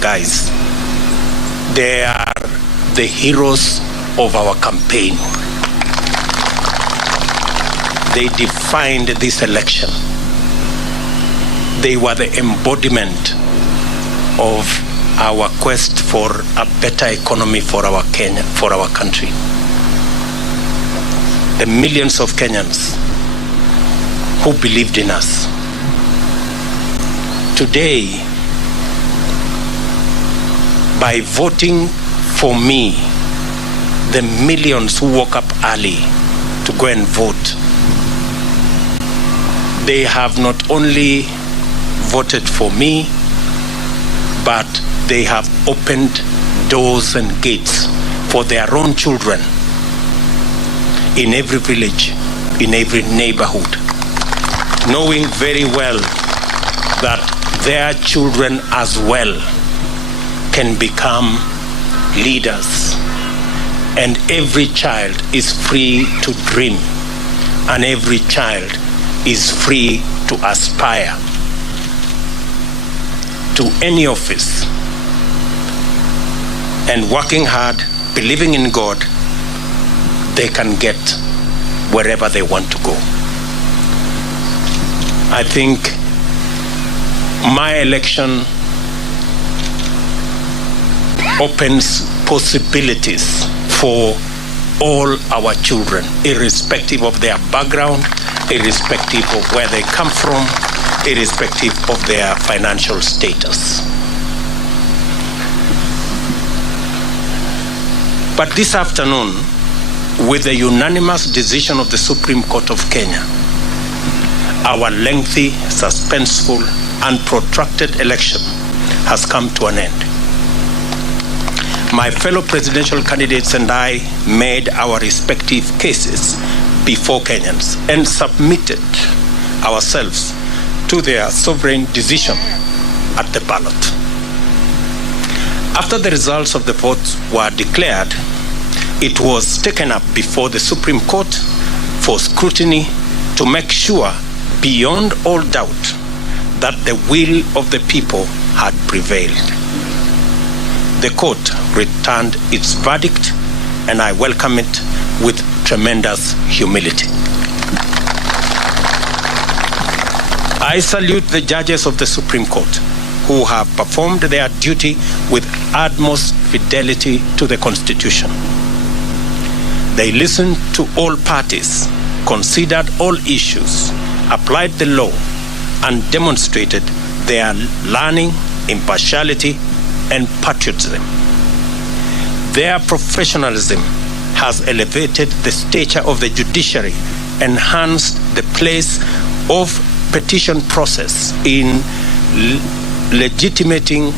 guys. They are the heroes of our campaign. They defined this election. They were the embodiment of our quest for a better economy for our Kenya, for our country. The millions of Kenyans who believed in us. Today, by voting for me, the millions who woke up early to go and vote, they have not only voted for me, but they have opened doors and gates for their own children in every village, in every neighborhood, knowing very well that their children as well can become leaders. And every child is free to dream, and every child is free to aspire to any office. And working hard, believing in God, they can get wherever they want to go. I think my election opens possibilities for all our children, irrespective of their background, irrespective of where they come from, irrespective of their financial status. But this afternoon, with the unanimous decision of the Supreme Court of Kenya, our lengthy, suspenseful, and protracted election has come to an end. My fellow presidential candidates and I made our respective cases before Kenyans and submitted ourselves to their sovereign decision at the ballot. After the results of the votes were declared, it was taken up before the Supreme Court for scrutiny to make sure, beyond all doubt, that the will of the people had prevailed. The court returned its verdict, and I welcome it with tremendous humility. I salute the judges of the Supreme Court who have performed their duty with utmost fidelity to the Constitution. They listened to all parties, considered all issues, applied the law, and demonstrated their learning, impartiality, and patriotism. Their professionalism has elevated the stature of the judiciary, enhanced the place of petition process in legitimating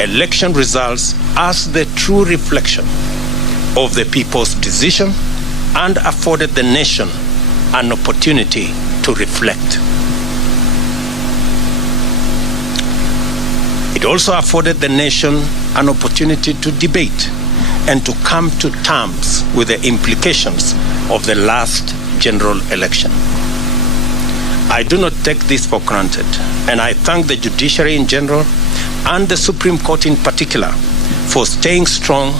election results as the true reflection of the people's decision, and afforded the nation an opportunity to reflect. It also afforded the nation an opportunity to debate and to come to terms with the implications of the last general election. I do not take this for granted, and I thank the judiciary in general and the Supreme Court in particular for staying strong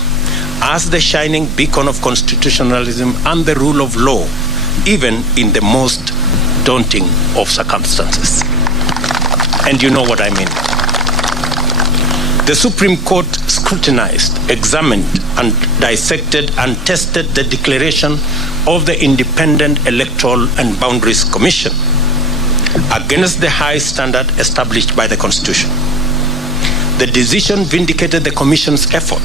as the shining beacon of constitutionalism and the rule of law, even in the most daunting of circumstances. And you know what I mean. The Supreme Court scrutinized, examined, and dissected and tested the declaration of the Independent Electoral and Boundaries Commission against the high standard established by the Constitution. The decision vindicated the Commission's effort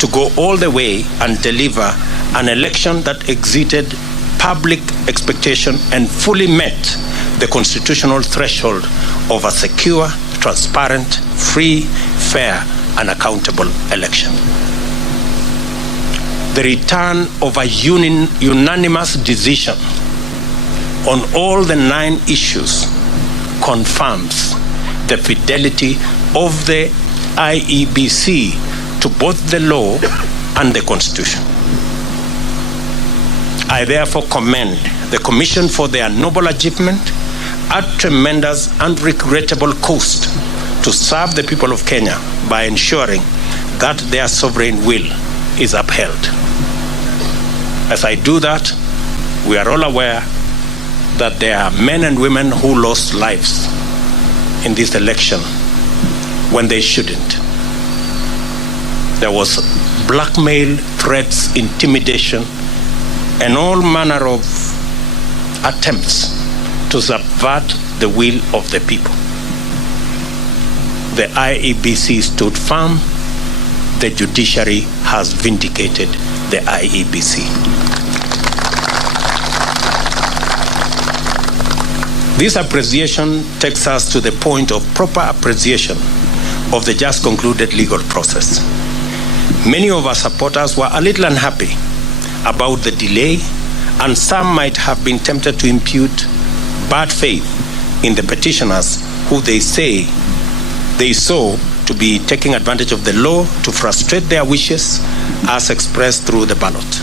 to go all the way and deliver an election that exceeded public expectation and fully met the constitutional threshold of a secure, transparent, free, fair, and accountable election. The return of a unanimous decision on all the 9 issues confirms the fidelity of the IEBC to both the law and the Constitution. I therefore commend the Commission for their noble achievement at tremendous and regrettable cost to serve the people of Kenya by ensuring that their sovereign will is upheld. As I do that, we are all aware that there are men and women who lost lives in this election when they shouldn't. There was blackmail, threats, intimidation, and all manner of attempts to subvert the will of the people. The IEBC stood firm. The judiciary has vindicated the IEBC. This appreciation takes us to the point of proper appreciation of the just concluded legal process. Many of our supporters were a little unhappy about the delay, and some might have been tempted to impute bad faith in the petitioners who they say they saw to be taking advantage of the law to frustrate their wishes as expressed through the ballot.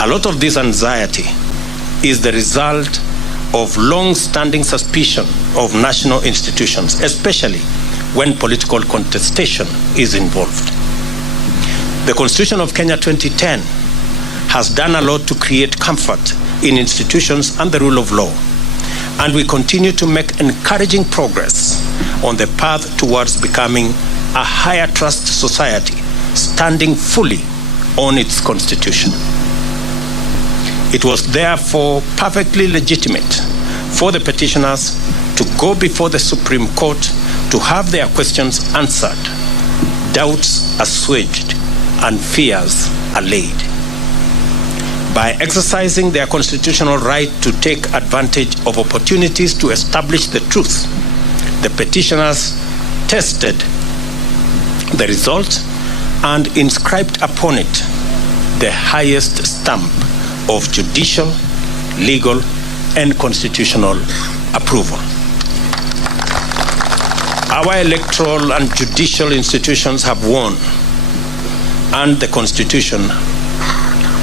A lot of this anxiety is the result of long-standing suspicion of national institutions, especially when political contestation is involved. The Constitution of Kenya 2010 has done a lot to create comfort in institutions and the rule of law, and we continue to make encouraging progress on the path towards becoming a higher trust society, standing fully on its constitution. It was therefore perfectly legitimate for the petitioners to go before the Supreme Court to have their questions answered, doubts assuaged, and fears allayed. By exercising their constitutional right to take advantage of opportunities to establish the truth, the petitioners tested the result and inscribed upon it the highest stamp of judicial, legal, and constitutional approval. Our electoral and judicial institutions have won, and the Constitution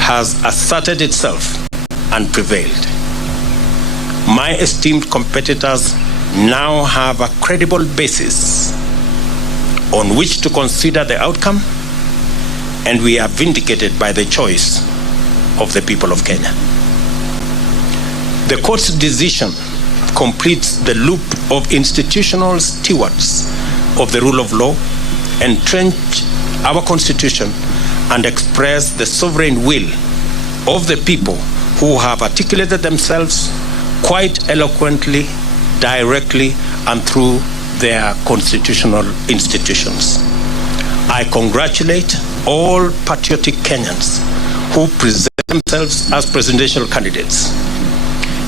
has asserted itself and prevailed. My esteemed competitors now have a credible basis on which to consider the outcome, and we are vindicated by the choice of the people of Kenya. The court's decision completes the loop of institutional stewards of the rule of law, entrench our Constitution, and express the sovereign will of the people who have articulated themselves quite eloquently, directly, and through their constitutional institutions. I congratulate all patriotic Kenyans who present themselves as presidential candidates.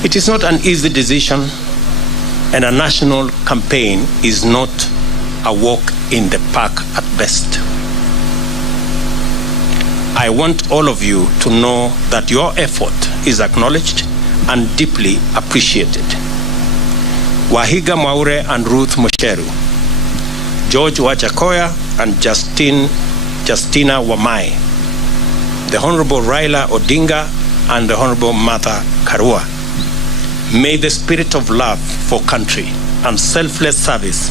It is not an easy decision, and a national campaign is not a walk in the park at best. I want all of you to know that your effort is acknowledged and deeply appreciated. Wahiga Mwaure and Ruth Musheru, George Wajakoya and Justina Wamai, the Honorable Raila Odinga and the Honorable Martha Karua. May the spirit of love for country and selfless service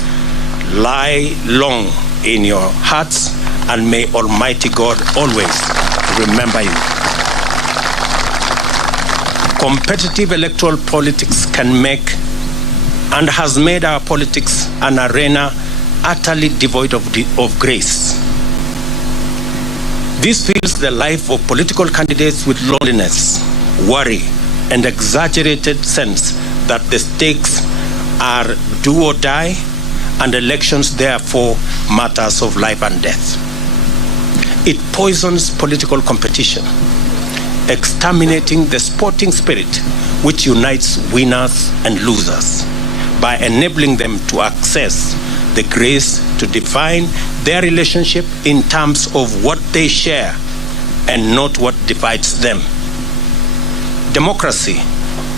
lie long in your hearts, and may Almighty God always remember you. Competitive electoral politics can make and has made our politics an arena utterly devoid of grace. This fills the life of political candidates with loneliness, worry, and exaggerated sense that the stakes are do or die, and elections therefore matters of life and death. It poisons political competition, exterminating the sporting spirit which unites winners and losers by enabling them to access the grace to define their relationship in terms of what they share and not what divides them. Democracy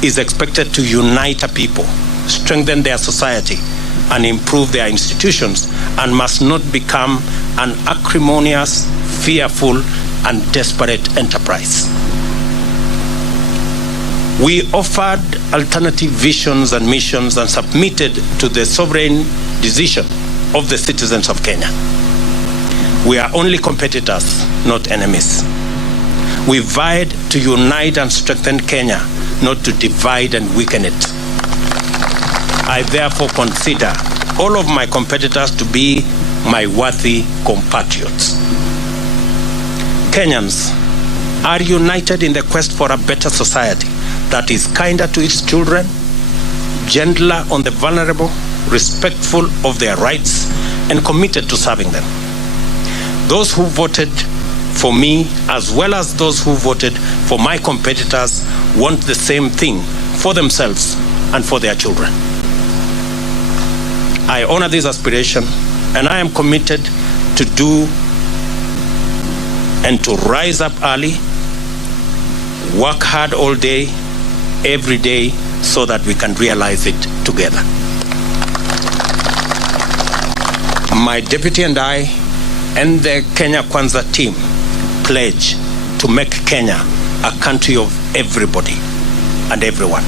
is expected to unite a people, strengthen their society, and improve their institutions, and must not become an acrimonious, fearful, and desperate enterprise. We offered alternative visions and missions and submitted to the sovereign decision of the citizens of Kenya. We are only competitors, not enemies. We vied to unite and strengthen Kenya, not to divide and weaken it. I therefore consider all of my competitors to be my worthy compatriots. Kenyans are united in the quest for a better society that is kinder to its children, gentler on the vulnerable, respectful of their rights, and committed to serving them. Those who voted for me, as well as those who voted for my competitors, want the same thing for themselves and for their children. I honor this aspiration, and I am committed to do and to rise up early, work hard all day, every day, so that we can realize it together. My deputy and I and the Kenya Kwanza team pledge to make Kenya a country of everybody and everyone.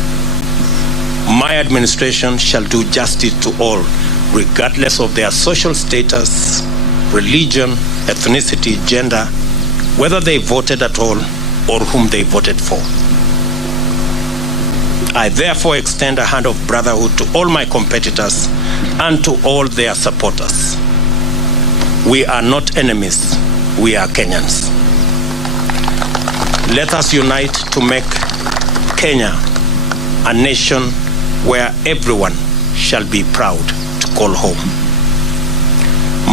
My administration shall do justice to all, regardless of their social status, religion, ethnicity, gender, whether they voted at all or whom they voted for. I therefore extend a hand of brotherhood to all my competitors and to all their supporters. We are not enemies, we are Kenyans. Let us unite to make Kenya a nation where everyone shall be proud to call home.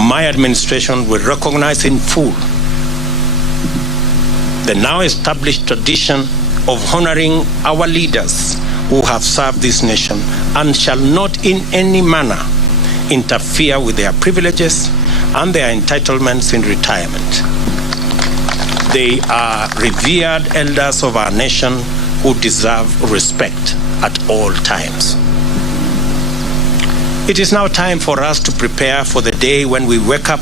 My administration will recognize in full the now established tradition of honoring our leaders who have served this nation and shall not in any manner interfere with their privileges and their entitlements in retirement. They are revered elders of our nation who deserve respect at all times. It is now time for us to prepare for the day when we wake up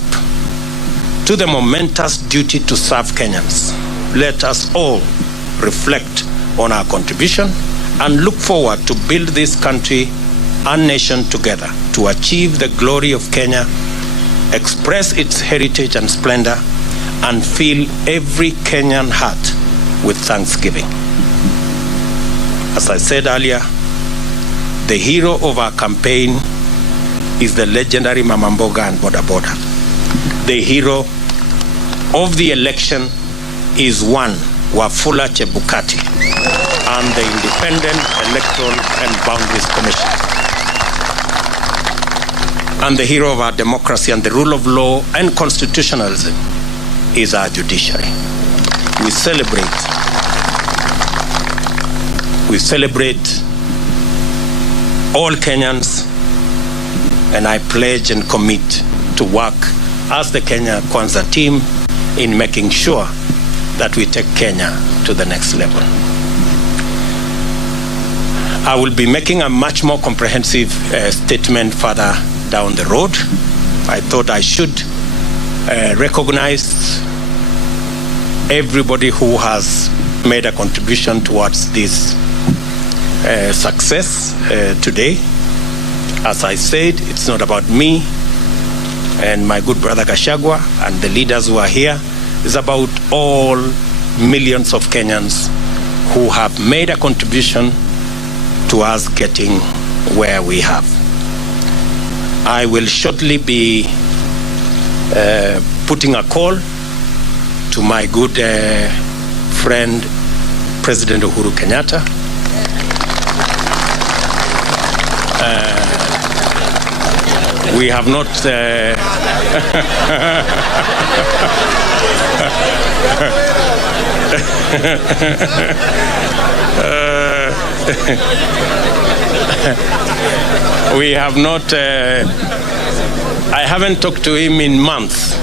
to the momentous duty to serve Kenyans. Let us all reflect on our contribution and look forward to build this country and nation together to achieve the glory of Kenya, express its heritage and splendor, and fill every Kenyan heart with thanksgiving. As I said earlier, the hero of our campaign is the legendary Mama Mboga and Boda Boda. The hero of the election is one Wafula Chebukati and the Independent Electoral and Boundaries Commission. And the hero of our democracy and the rule of law and constitutionalism is our judiciary. We celebrate all Kenyans, and I pledge and commit to work as the Kenya Kwanza team in making sure that we take Kenya to the next level. I will be making a much more comprehensive statement further down the road. I thought I should recognize everybody who has made a contribution towards this success today. As I said, it's not about me and my good brother Gachagua and the leaders who are here. It's about all millions of Kenyans who have made a contribution to us getting where we have. I will shortly be putting a call to my good friend, President Uhuru Kenyatta. We have not we have not I haven't talked to him in months.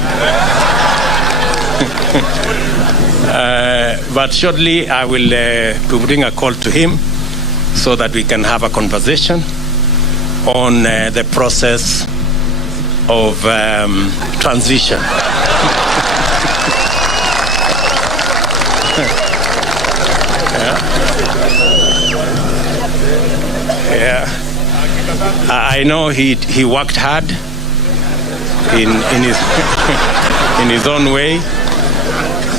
But shortly I will be putting a call to him so that we can have a conversation on the process of transition. Yeah. I know he worked hard in his in his own way,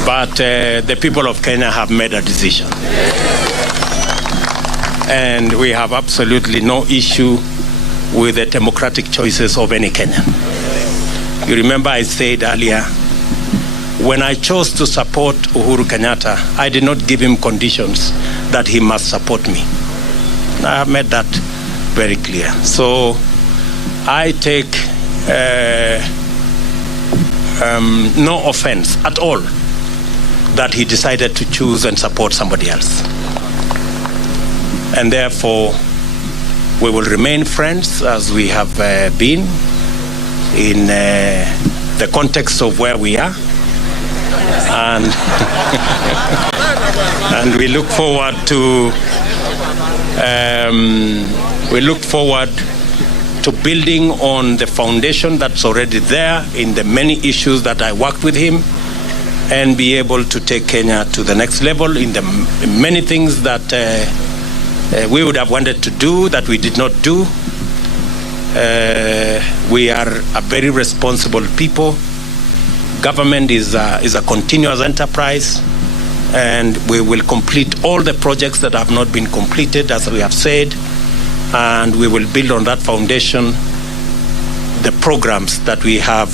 but the people of Kenya have made a decision, and we have absolutely no issue with the democratic choices of any Kenyan. You remember I said earlier, when I chose to support Uhuru Kenyatta, I did not give him conditions that he must support me. I have made that very clear. So I take no offense at all that he decided to choose and support somebody else. And therefore, we will remain friends as we have been in the context of where we are. And, and we look forward to building on the foundation that's already there in the many issues that I worked with him, and be able to take Kenya to the next level in the many things that we would have wanted to do that we did not do. We are a very responsible people. Government is a continuous enterprise, and we will complete all the projects that have not been completed, as we have said, and we will build on that foundation the programs that we have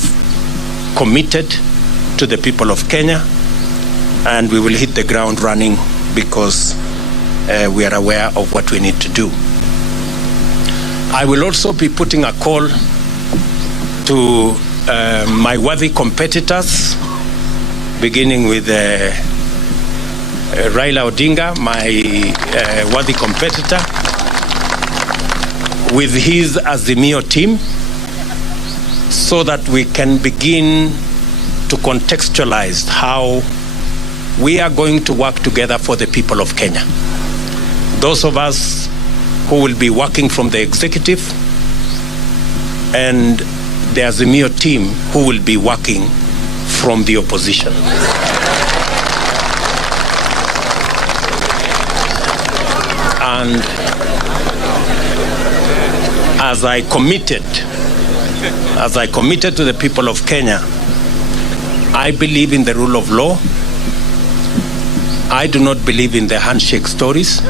committed to the people of Kenya, and we will hit the ground running because we are aware of what we need to do. I will also be putting a call to my worthy competitors, beginning with Raila Odinga, my worthy competitor, with his Azimio team, so that we can begin to contextualize how we are going to work together for the people of Kenya. Those of us who will be working from the executive, and the Azimio team who will be working from the opposition. And as I committed to the people of Kenya, I believe in the rule of law. I do not believe in the handshake stories.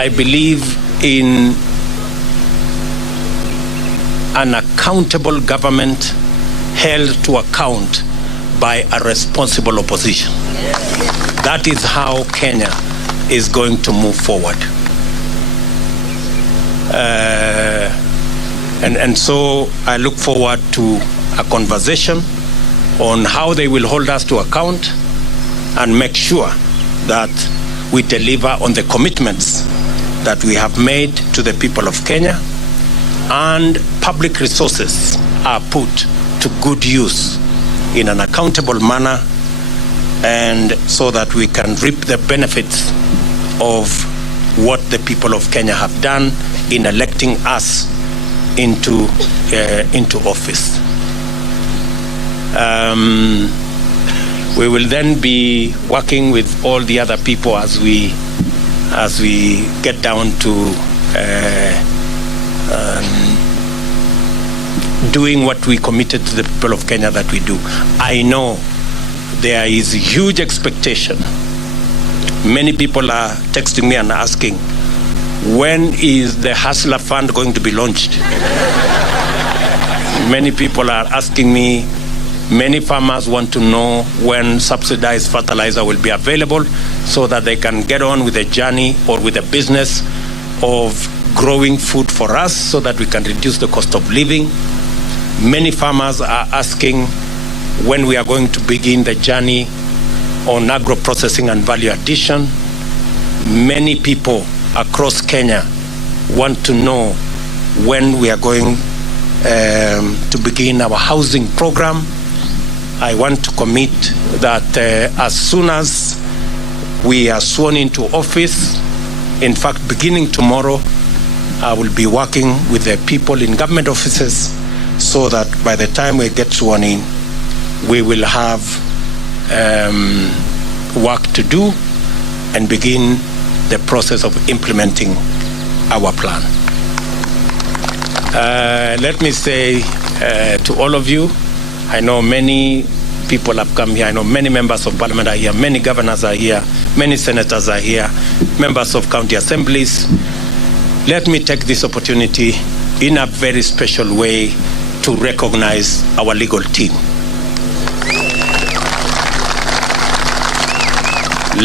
I believe in an accountable government held to account by a responsible opposition. That is how Kenya is going to move forward. And so I look forward to a conversation on how they will hold us to account and make sure that we deliver on the commitments that we have made to the people of Kenya, and public resources are put to good use in an accountable manner, and so that we can reap the benefits of what the people of Kenya have done in electing us into office. We will then be working with all the other people as we get down to doing what we committed to the people of Kenya that we do. I know there is huge expectation. Many people are texting me and asking, when is the Hustler Fund going to be launched? Many people are asking me, many farmers want to know when subsidized fertilizer will be available so that they can get on with the journey or with the business of growing food for us so that we can reduce the cost of living. Many farmers are asking when we are going to begin the journey on agro-processing and value addition. Many people across Kenya want to know when we are going to begin our housing program. I want to commit that as soon as we are sworn into office, in fact, beginning tomorrow, I will be working with the people in government offices so that by the time we get sworn in, we will have work to do and begin the process of implementing our plan. Let me say to all of you, I know many people have come here. I know many members of parliament are here, many governors are here, many senators are here, members of county assemblies. Let me take this opportunity in a very special way to recognize our legal team,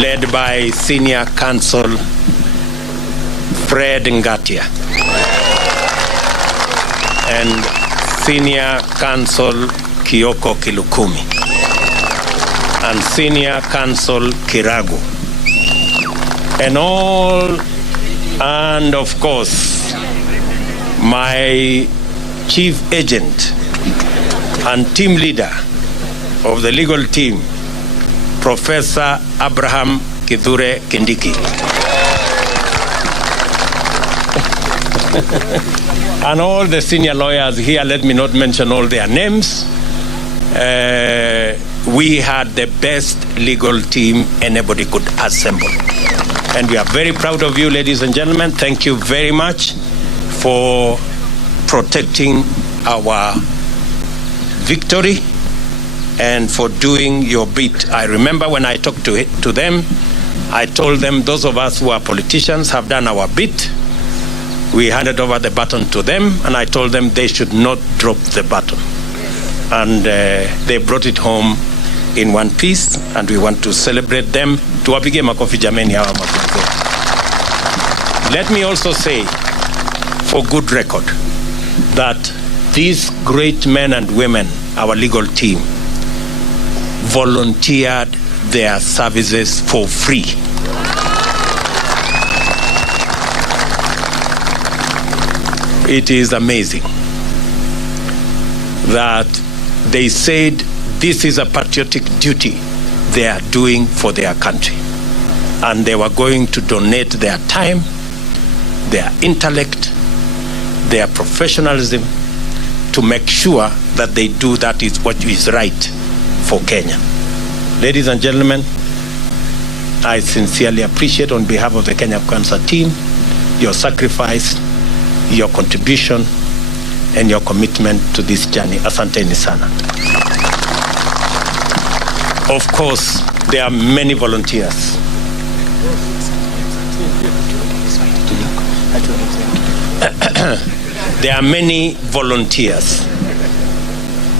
led by Senior Counsel Fred Ngatia and Senior Counsel Kioko Kilukumi and Senior Counsel Kiragu and of course my chief agent and team leader of the legal team, Professor Abraham Kithure Kindiki. And all the senior lawyers here, let me not mention all their names. We had the best legal team anybody could assemble. And we are very proud of you, ladies and gentlemen. Thank you very much for protecting our victory and for doing your bit. I remember when I talked to them, I told them those of us who are politicians have done our bit. We handed over the baton to them, and I told them they should not drop the baton. And they brought it home in one piece, and we want to celebrate them. Tuwapige makofi jameni hawa mafunzo. Let me also say, for good record, that these great men and women, our legal team, volunteered their services for free. It is amazing that they said this is a patriotic duty they are doing for their country. And they were going to donate their time, their intellect, their professionalism to make sure that they do that is what is right for Kenya. Ladies and gentlemen, I sincerely appreciate on behalf of the Kenya Cancer team your sacrifice, your contribution, and your commitment to this journey. Asanteni sana. Of course, there are many volunteers. There are many volunteers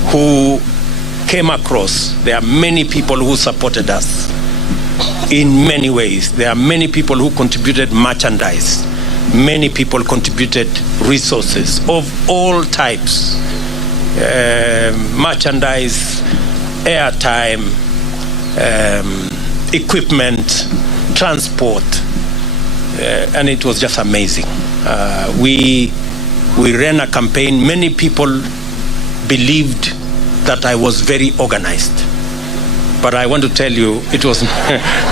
who came across. There are many people who supported us in many ways. There are many people who contributed merchandise. Many people contributed resources of all types, merchandise, airtime, equipment, transport, and it was just amazing. We ran a campaign. Many people believed that I was very organized, but I want to tell you, it was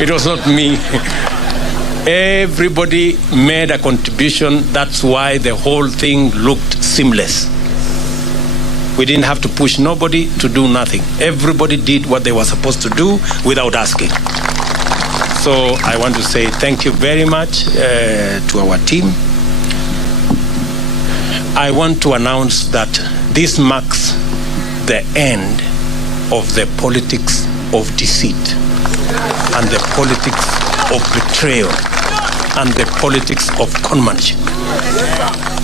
it was not me. Everybody made a contribution. That's why the whole thing looked seamless. We didn't have to push nobody to do nothing. Everybody did what they were supposed to do without asking. So I want to say thank you very much to our team. I want to announce that this marks the end of the politics of deceit and the politics of betrayal and the politics of conmanship.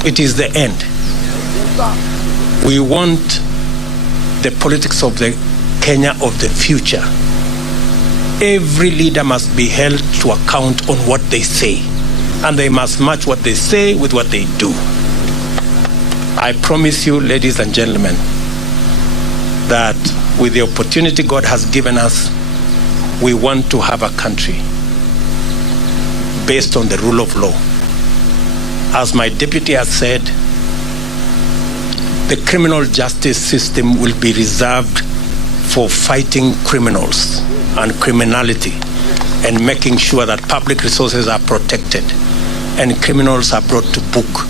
It is the end. We want the politics of the Kenya of the future. Every leader must be held to account on what they say, and they must match what they say with what they do. I promise you, ladies and gentlemen, that with the opportunity God has given us, we want to have a country based on the rule of law. As my deputy has said, the criminal justice system will be reserved for fighting criminals and criminality and making sure that public resources are protected and criminals are brought to book.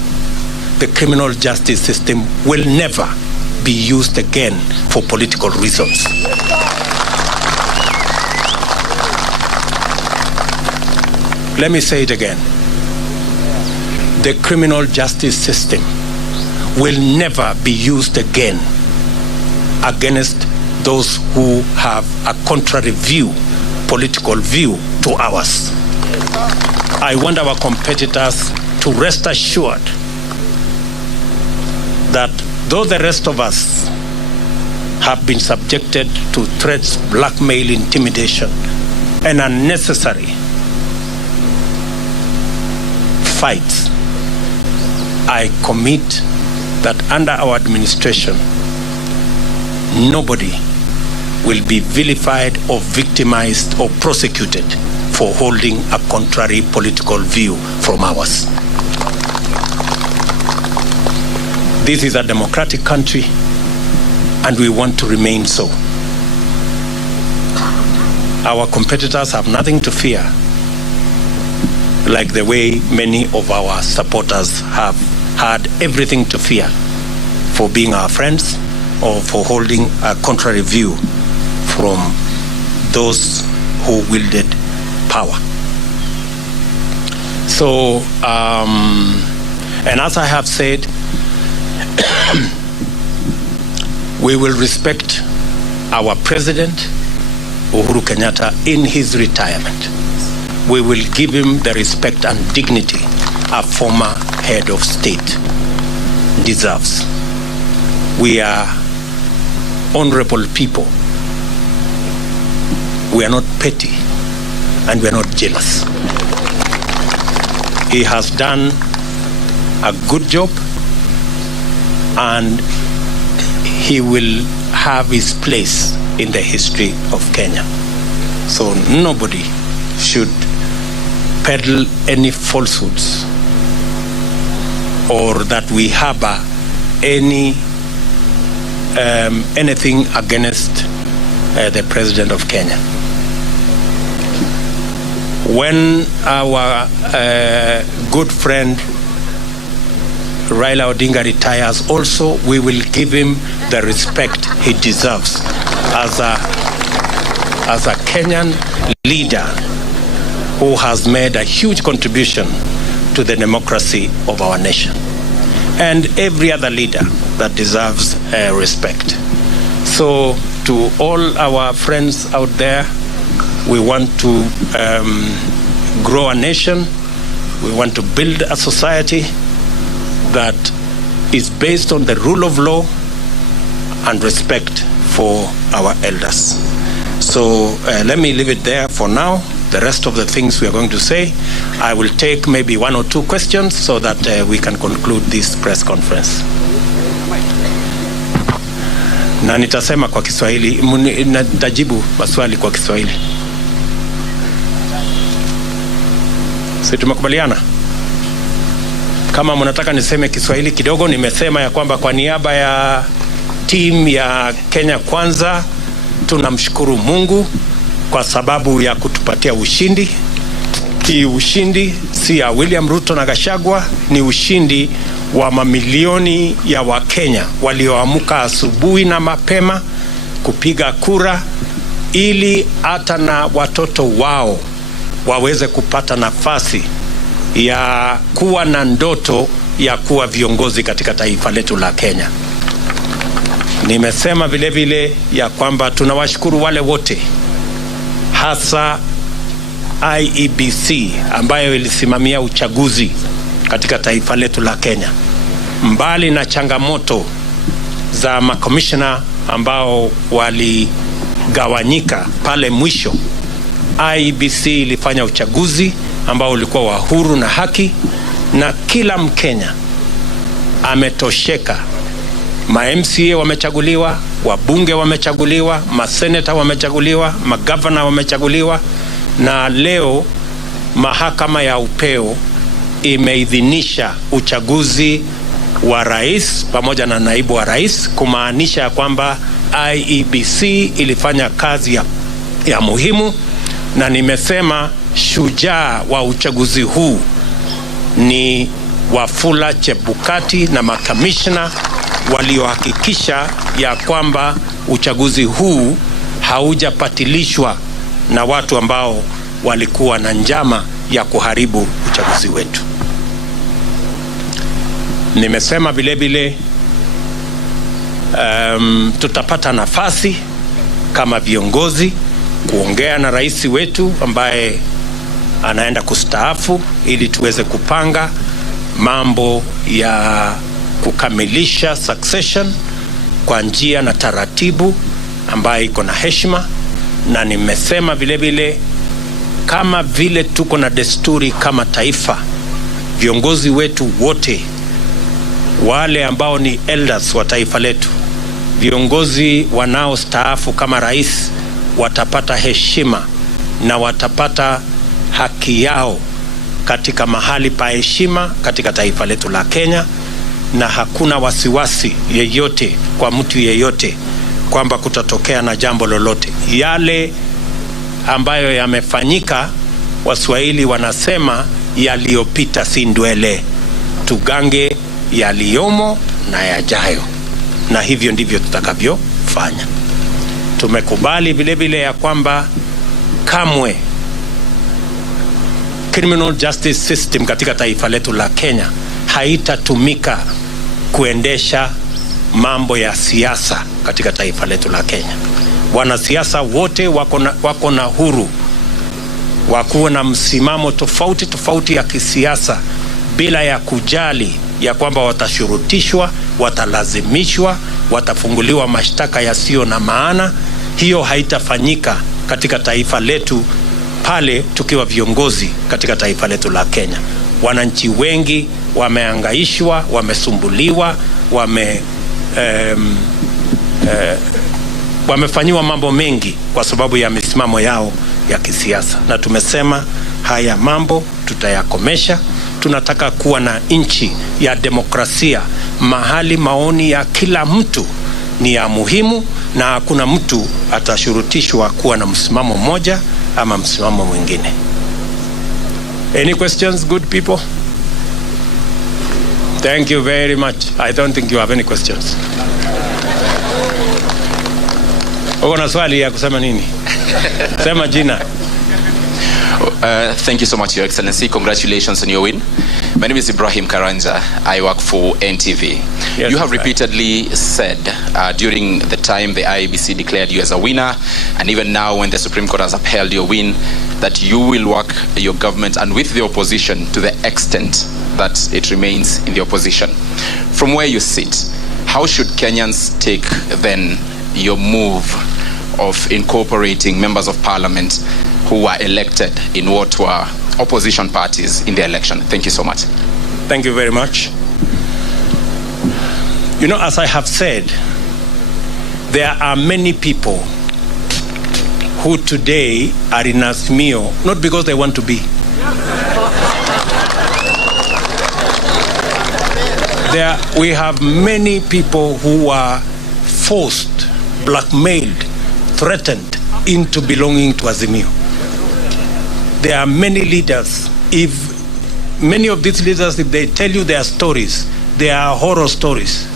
The criminal justice system will never be used again for political reasons. Let me say it again. the criminal justice system will never be used again against those who have a contrary view, political view to ours. I want our competitors to rest assured that though the rest of us have been subjected to threats, blackmail, intimidation, and unnecessary fights, I commit that under our administration, nobody will be vilified or victimized or prosecuted for holding a contrary political view from ours. This is a democratic country, and we want to remain so. Our competitors have nothing to fear, like the way many of our supporters have had everything to fear for being our friends or for holding a contrary view from those who wielded power. So, and as I have said, we will respect our President, Uhuru Kenyatta, in his retirement. We will give him the respect and dignity a former head of state deserves. We are honorable people. We are not petty, and we are not jealous. He has done a good job, and he will have his place in the history of Kenya. So nobody should peddle any falsehoods or that we harbor anything against the President of Kenya. When our good friend Raila Odinga retires also, we will give him the respect he deserves as a Kenyan leader who has made a huge contribution to the democracy of our nation, and every other leader that deserves respect. So to all our friends out there, we want to grow a nation. We want to build a society that is based on the rule of law and respect for our elders. So let me leave it there for now. The rest of the things we are going to say, I will take maybe one or two questions so that we can conclude this press conference. Na nitasema kwa Kiswahili, nitajibu maswali kwa Kiswahili. Sisi tumekubaliana? Kama mnataka niseme Kiswahili kidogo, nimesema ya kwamba kwa niaba ya team ya Kenya Kwanza tunamshukuru Mungu kwa sababu ya kutupatia ushindi. Hii ushindi si ya William Ruto na Gachagua, ni ushindi wa mamilioni ya Wakenya walioamka asubuhi na mapema kupiga kura ili hata na watoto wao waweze kupata nafasi ya kuwa na ndoto ya kuwa viongozi katika taifa letu la Kenya. Nimesema vile vile ya kwamba tunawashukuru wale wote, hasa IEBC ambayo ilisimamia uchaguzi katika taifa letu la Kenya. Mbali na changamoto za makomishona ambao waligawanyika pale mwisho, IEBC ilifanya uchaguzi ambao ulikuwa wa huru na haki, na kila Mkenya ametosheka. Ma-MCA wamechaguliwa, wabunge wamechaguliwa, maseneta wamechaguliwa, magavana wamechaguliwa, na leo mahakama ya upeo imeidhinisha uchaguzi wa rais pamoja na naibu wa rais, kumaanisha kwamba IEBC ilifanya kazi ya muhimu. Na nimesema shujaa wa uchaguzi huu ni Wafula Chebukati na makamishna waliohakikisha ya kwamba uchaguzi huu haujapatilishwa na watu ambao walikuwa na njama ya kuharibu uchaguzi wetu. Nimesema vile vile tutapata nafasi kama viongozi kuongea na rais wetu ambaye anaenda kustaafu, ili tuweze kupanga mambo ya kukamilisha succession kwa njia na taratibu ambaye iko na heshima. Na nimesema vile vile, kama vile tuko na desturi kama taifa, viongozi wetu wote wale ambao ni elders wa taifa letu, viongozi wanaostaafu kama rais, watapata heshima na watapata haki yao katika mahali pa heshima katika taifa letu la Kenya, na hakuna wasiwasi yeyote kwa mtu yeyote kwamba kutatokea na jambo lolote. Yale ambayo yamefanyika, Waswahili wanasema yaliyopita si ndwele, tugange yaliyomo na yajayo, na hivyo ndivyo tutakavyofanya. Tumekubali vile vile ya kwamba kamwe criminal justice system katika taifa letu la Kenya haitatumika kuendesha mambo ya siasa katika taifa letu la Kenya. Wanasiasa wote wako na huru wa kuwa na msimamo tofauti ya kisiasa, bila ya kujali ya kwamba watashurutishwa, watalazimishwa, watafunguliwa mashtaka yasiyo na maana. Hiyo haitafanyika katika taifa letu pale tukiwa viongozi katika taifa letu la Kenya. Wananchi wengi wameangaishwa, wamesumbuliwa, wamefanyiwa mambo mengi kwa sababu ya misimamo yao ya kisiasa, na tumesema haya mambo tutayakomesha. Tunataka kuwa na nchi ya demokrasia, mahali maoni ya kila mtu ni ya muhimu na hakuna mtu atashurutishwa kuwa na msimamo mmoja ama msimamo mwingine. Any questions, good people? Thank you very much. I don't think you have any questions. Uko na swali ya kusema nini? Sema jina. Thank you so much, Your Excellency. Congratulations on your win. My name is Ibrahim Karanja. I work for NTV. Yes, you have repeatedly said during the time the IEBC declared you as a winner, and even now when the Supreme Court has upheld your win, that you will work your government and with the opposition to the extent that it remains in the opposition. From where you sit, how should Kenyans take then your move of incorporating members of parliament who were elected in what were opposition parties in the election? Thank you so much. Thank you very much. You know, as I have said, there are many people who today are in Azimio, not because they want to be. We have many people who are forced, blackmailed, threatened into belonging to Azimio. There are many leaders. If many of these leaders, if they tell you their stories, they are horror stories.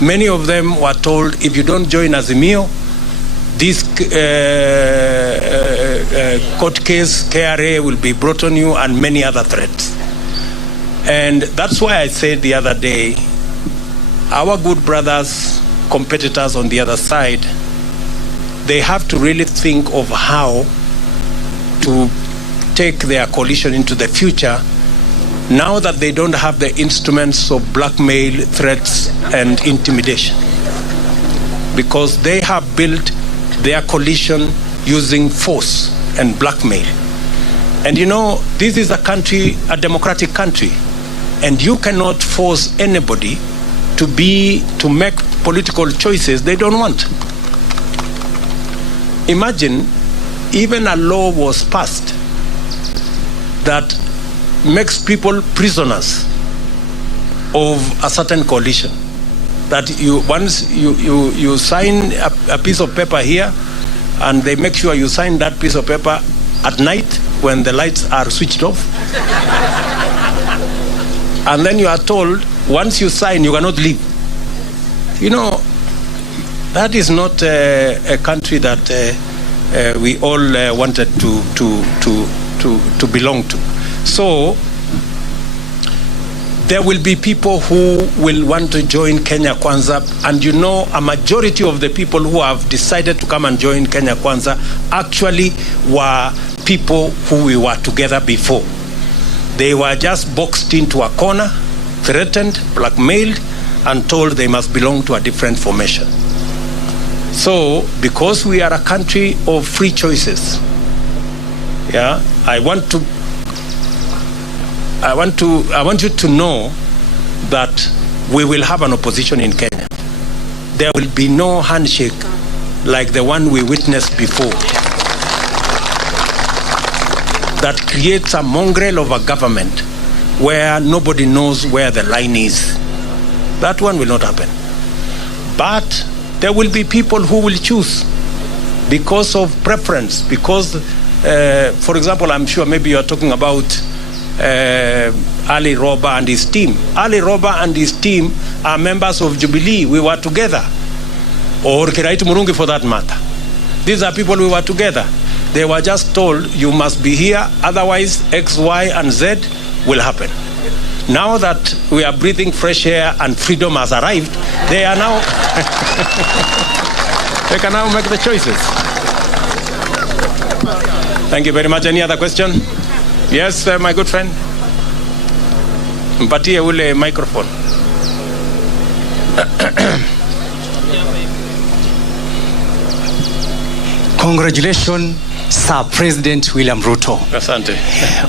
Many of them were told, if you don't join Azimio, this court case, KRA, will be brought on you, and many other threats. And that's why I said the other day, our good brothers, competitors on the other side, they have to really think of how to take their coalition into the future, now that they don't have the instruments of blackmail, threats, and intimidation. Because they have built their coalition using force and blackmail. And you know, this is a country, a democratic country, and you cannot force anybody to make political choices they don't want. Imagine, even a law was passed that makes people prisoners of a certain coalition. That once you sign a piece of paper here, and they make sure you sign that piece of paper at night when the lights are switched off. And then you are told, once you sign, you cannot leave. You know, that is not a country that we all wanted to belong to. So there will be people who will want to join Kenya Kwanza, and you know, a majority of the people who have decided to come and join Kenya Kwanza actually were people who we were together before. They were just boxed into a corner, threatened, blackmailed, and told they must belong to a different formation. So, because we are a country of free choices, yeah, I want you to know that we will have an opposition in Kenya. There will be no handshake like the one we witnessed before that creates a mongrel of a government where nobody knows where the line is. That one will not happen. But there will be people who will choose because of preference, because, for example, I'm sure maybe you're talking about Ali Roba and his team. Ali Roba and his team are members of Jubilee. We were together. Or Kiraitu Murungi for that matter. These are people we were together. They were just told, you must be here, otherwise X, Y, and Z will happen. Now that we are breathing fresh air and freedom has arrived, they are now, they can now make the choices. Thank you very much. Any other question? Yes, my good friend. Mpatie ule microphone. Congratulations, Sir President William Ruto. Asante.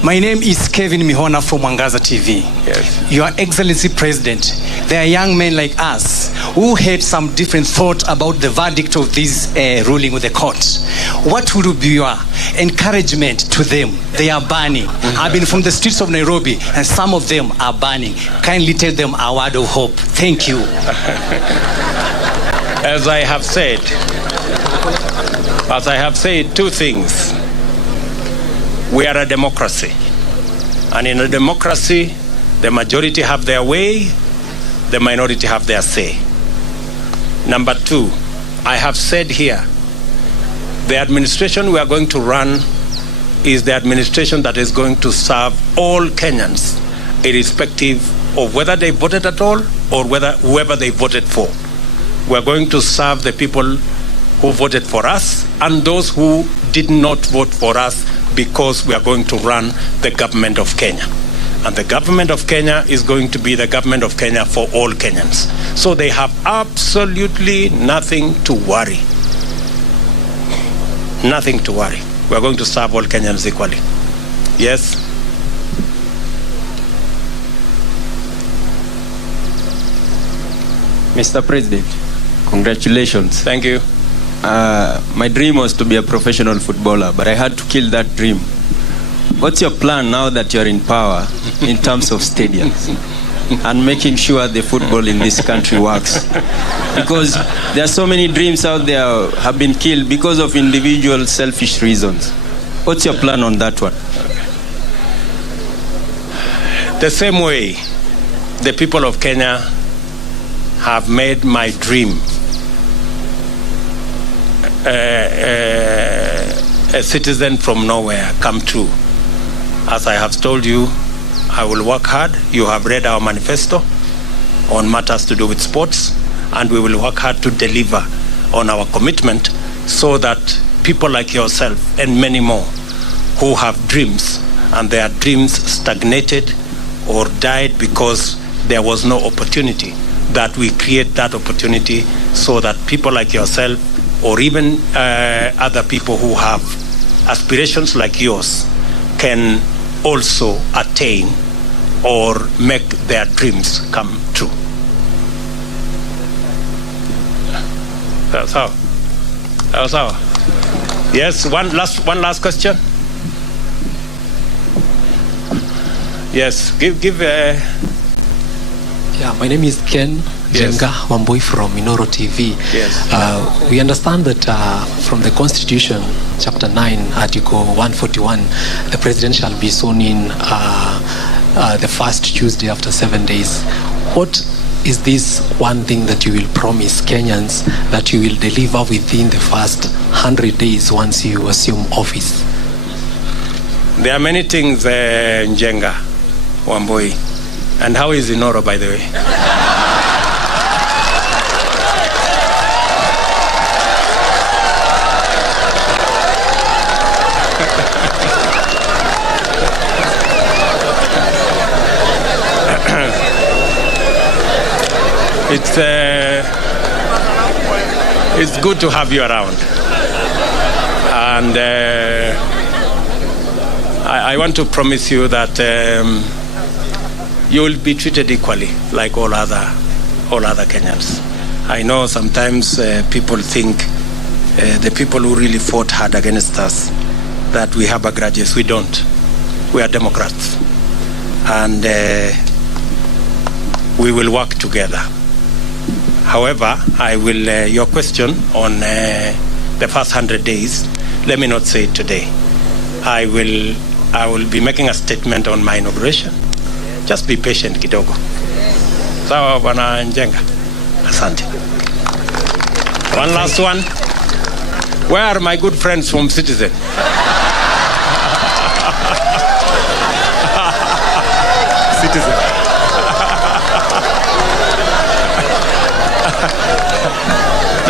My name is Kevin Mihona from Mwangaza TV. Yes. Your Excellency President, there are young men like us who had some different thought about the verdict of this ruling with the court. What would be your encouragement to them? They are burning. I've been from the streets of Nairobi and some of them are burning. Kindly tell them a word of hope. Thank you. As I have said, two things. We are a democracy. And in a democracy, the majority have their way, the minority have their say. Number two, I have said here, the administration we are going to run is the administration that is going to serve all Kenyans, irrespective of whether they voted at all or whoever they voted for. We are going to serve the people who voted for us and those who did not vote for us, because we are going to run the government of Kenya. And the government of Kenya is going to be the government of Kenya for all Kenyans. So they have absolutely nothing to worry. Nothing to worry. We are going to serve all Kenyans equally. Yes? Mr. President, congratulations. Thank you. My dream was to be a professional footballer, but I had to kill that dream. What's your plan now that you're in power in terms of stadiums and making sure the football in this country works? Because there are so many dreams out there have been killed because of individual selfish reasons. What's your plan on that one? The same way the people of Kenya have made my dream a citizen from nowhere come true. As I have told you, I will work hard. You have read our manifesto on matters to do with sports, and we will work hard to deliver on our commitment so that people like yourself and many more who have dreams and their dreams stagnated or died because there was no opportunity, that we create that opportunity so that people like yourself or even other people who have aspirations like yours can also attain or make their dreams come true. That's how. That's how. Yes, one last question. Yes, give. Yeah, my name is Ken. Yes. Jenga Wambui from Minoro TV. Yes. We understand that from the Constitution, Chapter 9, Article 141, the President shall be sworn in the first Tuesday after 7 days. What is this one thing that you will promise Kenyans that you will deliver within the first 100 days once you assume office? There are many things, Njenga Wambui. And how is Inoro, by the way? It's good to have you around. And I want to promise you that you will be treated equally like all other Kenyans. I know sometimes people think the people who really fought hard against us that we have a grudges. We don't. We are Democrats. And we will work together. However, I will, your question on the first 100 days, let me not say it today. I will be making a statement on my inauguration. Just be patient kidogo. Sawa bwana Njenga. Asante. One last one. Where are my good friends from Citizen? Citizen.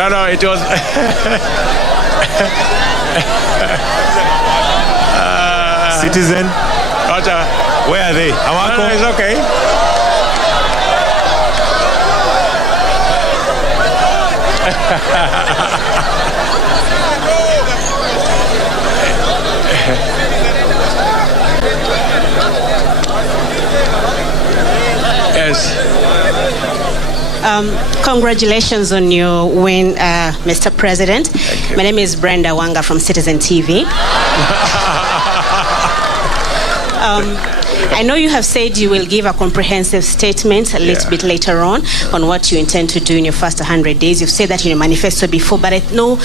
No, it was Citizen. Where are they? No, it's okay. Yes. Congratulations on your win, Mr. President. My name is Brenda Wanga from Citizen TV. I know you have said you will give a comprehensive statement a little bit later on what you intend to do in your first 100 days. You've said that in your manifesto before, but I know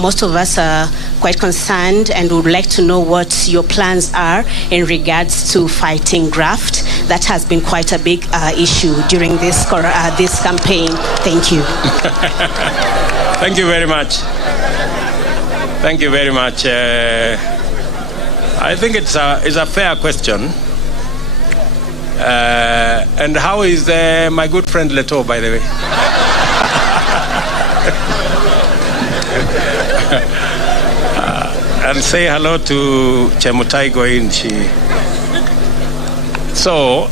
most of us are quite concerned and would like to know what your plans are in regards to fighting graft. That has been quite a big issue during this campaign. Thank you. Thank you very much. Thank you very much. I think it's a fair question. And how is my good friend Leto, by the way? And say hello to Chemutai Goinchi. So,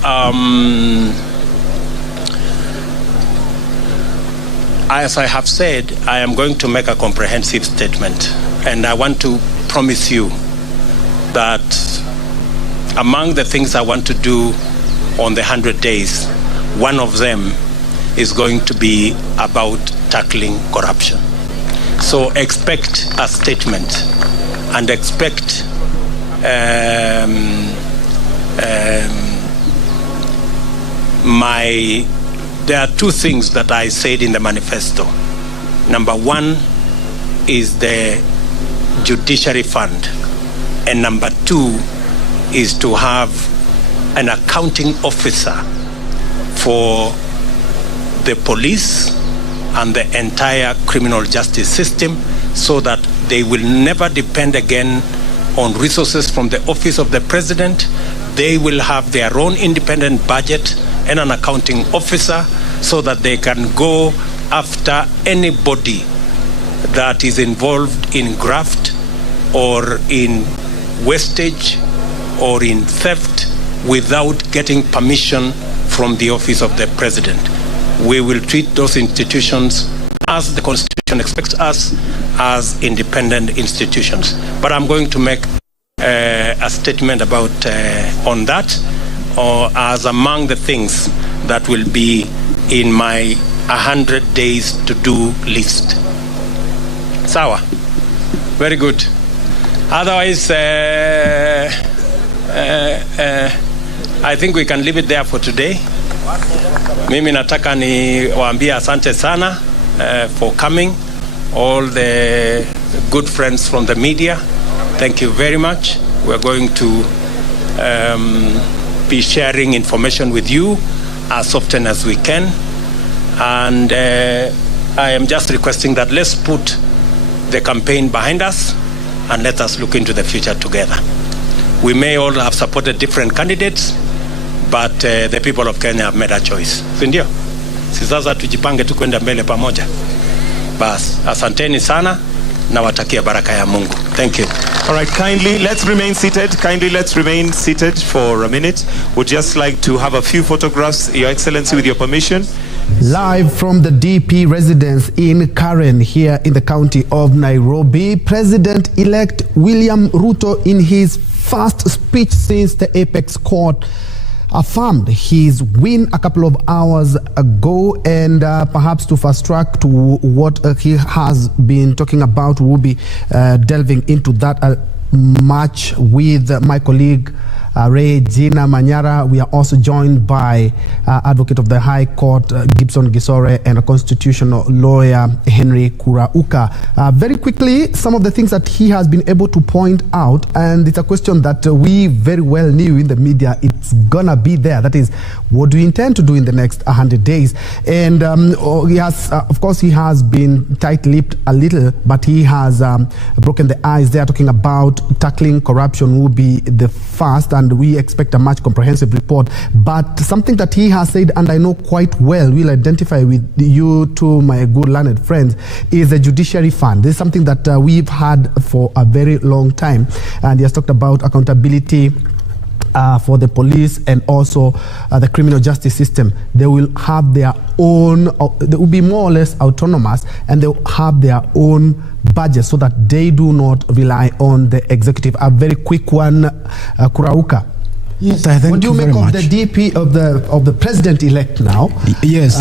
as I have said, I am going to make a comprehensive statement. And I want to promise you that among the things I want to do on the 100 days, one of them is going to be about tackling corruption. So expect a statement and expect there are two things that I said in the manifesto. Number one is the judiciary fund, and number two is to have an accounting officer for the police and the entire criminal justice system, so that they will never depend again on resources from the office of the president. They will have their own independent budget and an accounting officer, so that they can go after anybody that is involved in graft or in wastage or in theft without getting permission from the office of the president. We will treat those institutions as the Constitution expects us, as independent institutions. But I'm going to make a statement about on that, or as among the things that will be in my 100 days to do list. Sawa. Very good. Otherwise, I think we can leave it there for today. Mimi nataka ni waambie asante sana for coming. All the good friends from the media, thank you very much. We're going to be sharing information with you as often as we can. And I am just requesting that let's put the campaign behind us and let us look into the future together. We may all have supported different candidates, but the people of Kenya have made a choice. Si ndio? Si sasa tujipange tu kwenda mbele pamoja. Bas, asanteni sana na watakia baraka ya Mungu. Thank you. All right, kindly let's remain seated. Kindly let's remain seated for a minute. Would just like to have a few photographs, Your Excellency, with your permission. Live from the DP residence in Karen here in the county of Nairobi, President-elect William Ruto, in his first speech since the Apex Court affirmed his win a couple of hours ago, and perhaps to fast track to what he has been talking about, we'll be delving into that much with my colleague Regina Manyara. We are also joined by Advocate of the High Court Gibson Gisore and a constitutional lawyer Henry Kurauka. Very quickly, some of the things that he has been able to point out, and it's a question that we very well knew in the media it's gonna be there. That is, what do you intend to do in the next 100 days? And he has, of course, he has been tight-lipped a little, but he has broken the ice there, talking about tackling corruption will be the first, and we expect a much comprehensive report. But something that he has said, and I know quite well, will identify with you two, my good learned friends, is the judiciary fund. This is something that we've had for a very long time, and he has talked about accountability for the police and also the criminal justice system. They will have their own, they will be more or less autonomous, and they will have their own budget so that they do not rely on the executive. A very quick one, Kurauka. Yes, I thank what do you make of the DP of the president-elect now? Yes,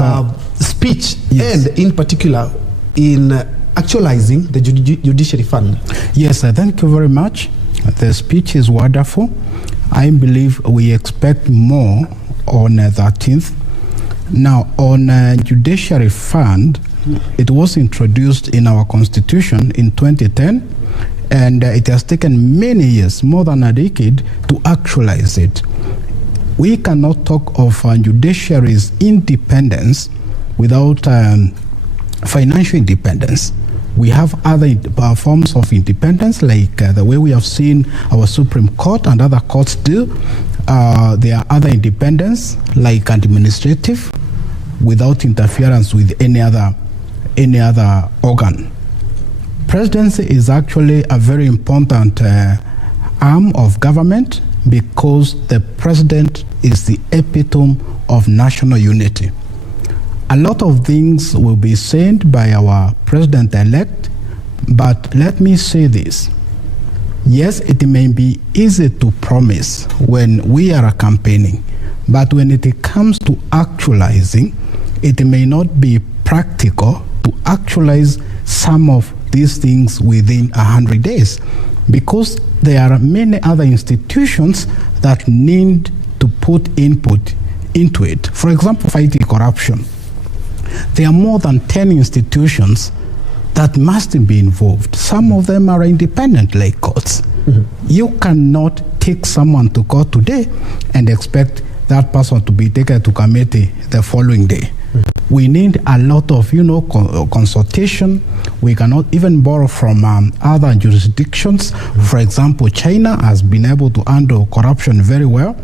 speech, yes. And in particular in actualizing the judiciary fund. Yes, thank you very much. The speech is wonderful. I believe we expect more on 13th. Now, on judiciary fund, it was introduced in our constitution in 2010, and it has taken many years, more than a decade, to actualize it. We cannot talk of judiciary's independence without financial independence. We have other forms of independence, like the way we have seen our Supreme Court and other courts do. There are other independence, like administrative, without interference with any other organ. Presidency is actually a very important arm of government, because the president is the epitome of national unity. A lot of things will be said by our president-elect, but let me say this. Yes, it may be easy to promise when we are campaigning, but when it comes to actualizing, it may not be practical to actualize some of these things within 100 days, because there are many other institutions that need to put input into it. For example, fighting corruption. There are more than 10 institutions that must be involved. Some of them are independent, like courts. Mm-hmm. You cannot take someone to court today and expect that person to be taken to committee the following day. Mm-hmm. We need a lot of, consultation. We cannot even borrow from other jurisdictions. Mm-hmm. For example, China has been able to handle corruption very well.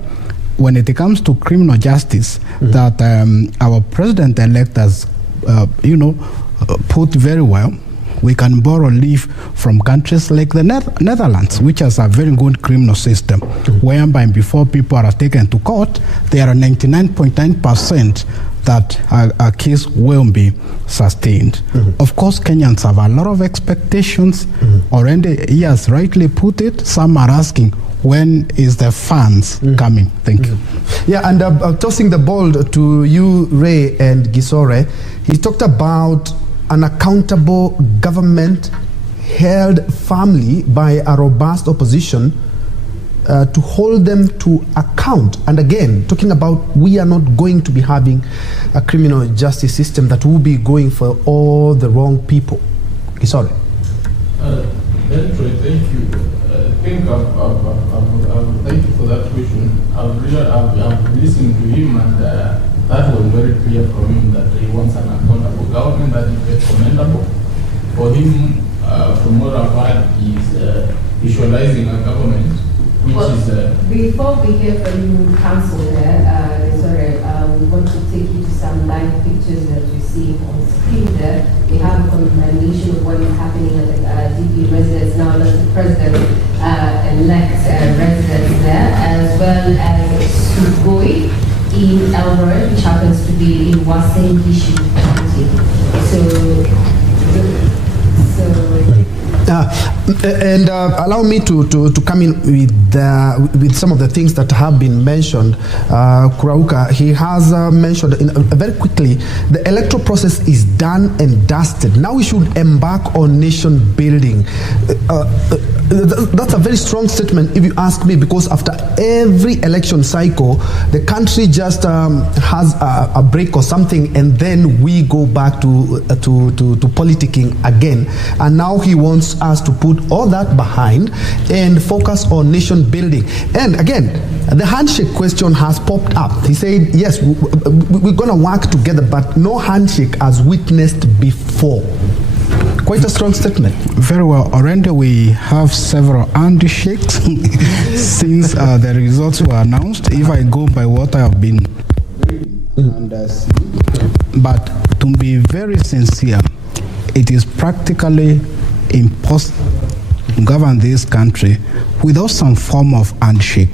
When it comes to criminal justice, mm-hmm. that our president-elect has, put very well, we can borrow leave from countries like the Netherlands, which has a very good criminal system, mm-hmm. whereby before people are taken to court, there are 99.9% that a case will be sustained. Mm-hmm. Of course, Kenyans have a lot of expectations. Mm-hmm. Already, he has rightly put it. Some are asking, when is the funds mm-hmm. coming? Thank you. Yeah, and tossing the ball to you, Ray and Gisore, he talked about an accountable government held firmly by a robust opposition to hold them to account. And again, talking about we are not going to be having a criminal justice system that will be going for all the wrong people. Gisore. Thank you. Thank you for that question. I've listened to him, and that was very clear from him that he wants an accountable government. That is very commendable. For him, from what I've heard, is visualizing a government Before we hear from you, Council, we want to take you to some live pictures that you see on screen there. We have a condemnation of what is happening at the DP residence now, that's the President-elect residence there, as well as Sugoi in Eldoret, which happens to be in Wasen Gishu County. And allow me to come in with some of the things that have been mentioned. Kurauka, he has mentioned very quickly, the electoral process is done and dusted. Now we should embark on nation building. That's a very strong statement if you ask me, because after every election cycle, the country just has a break or something, and then we go back to politicking again. And now he wants us to put all that behind and focus on nation building. And again, the handshake question has popped up. He said, yes, we're going to work together, but no handshake as witnessed before. Quite a strong statement. Very well. Already we have several handshakes since the results were announced. If I go by what I have been but to be very sincere, it is practically impossible to govern this country without some form of handshake.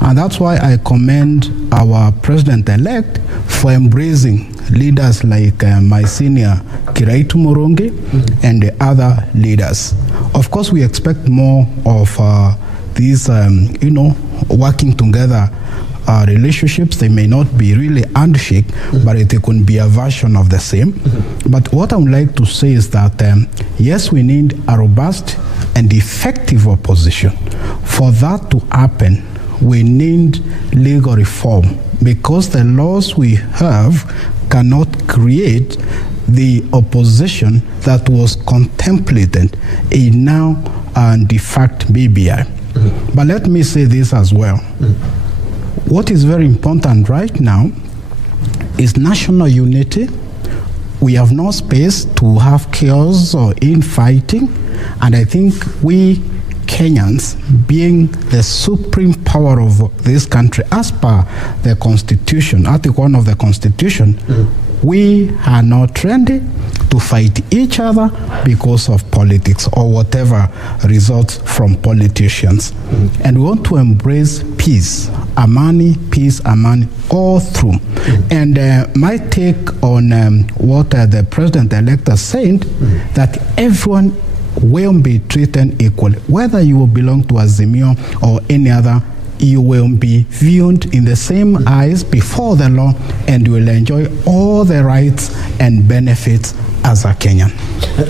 And that's why I commend our president-elect for embracing leaders like my senior Kiraitu Moronge and the other leaders. Of course, we expect more of these, working together relationships. They may not be really handshake, but it could be a version of the same. But what I would like to say is that, yes, we need a robust and effective opposition. For that to happen, we need legal reform, because the laws we have cannot create the opposition that was contemplated in now and de facto BBI. But let me say this as well. What is very important right now is national unity. We have no space to have chaos or infighting, and I think we Kenyans, being the supreme power of this country, as per the Constitution, Article 1 of the Constitution, we are not ready to fight each other because of politics or whatever results from politicians. And we want to embrace peace, amani, all through. And my take on what the president-elect has said, that everyone will be treated equally, whether you belong to Azimio or any other. You will be viewed in the same eyes before the law, and you will enjoy all the rights and benefits as a Kenyan.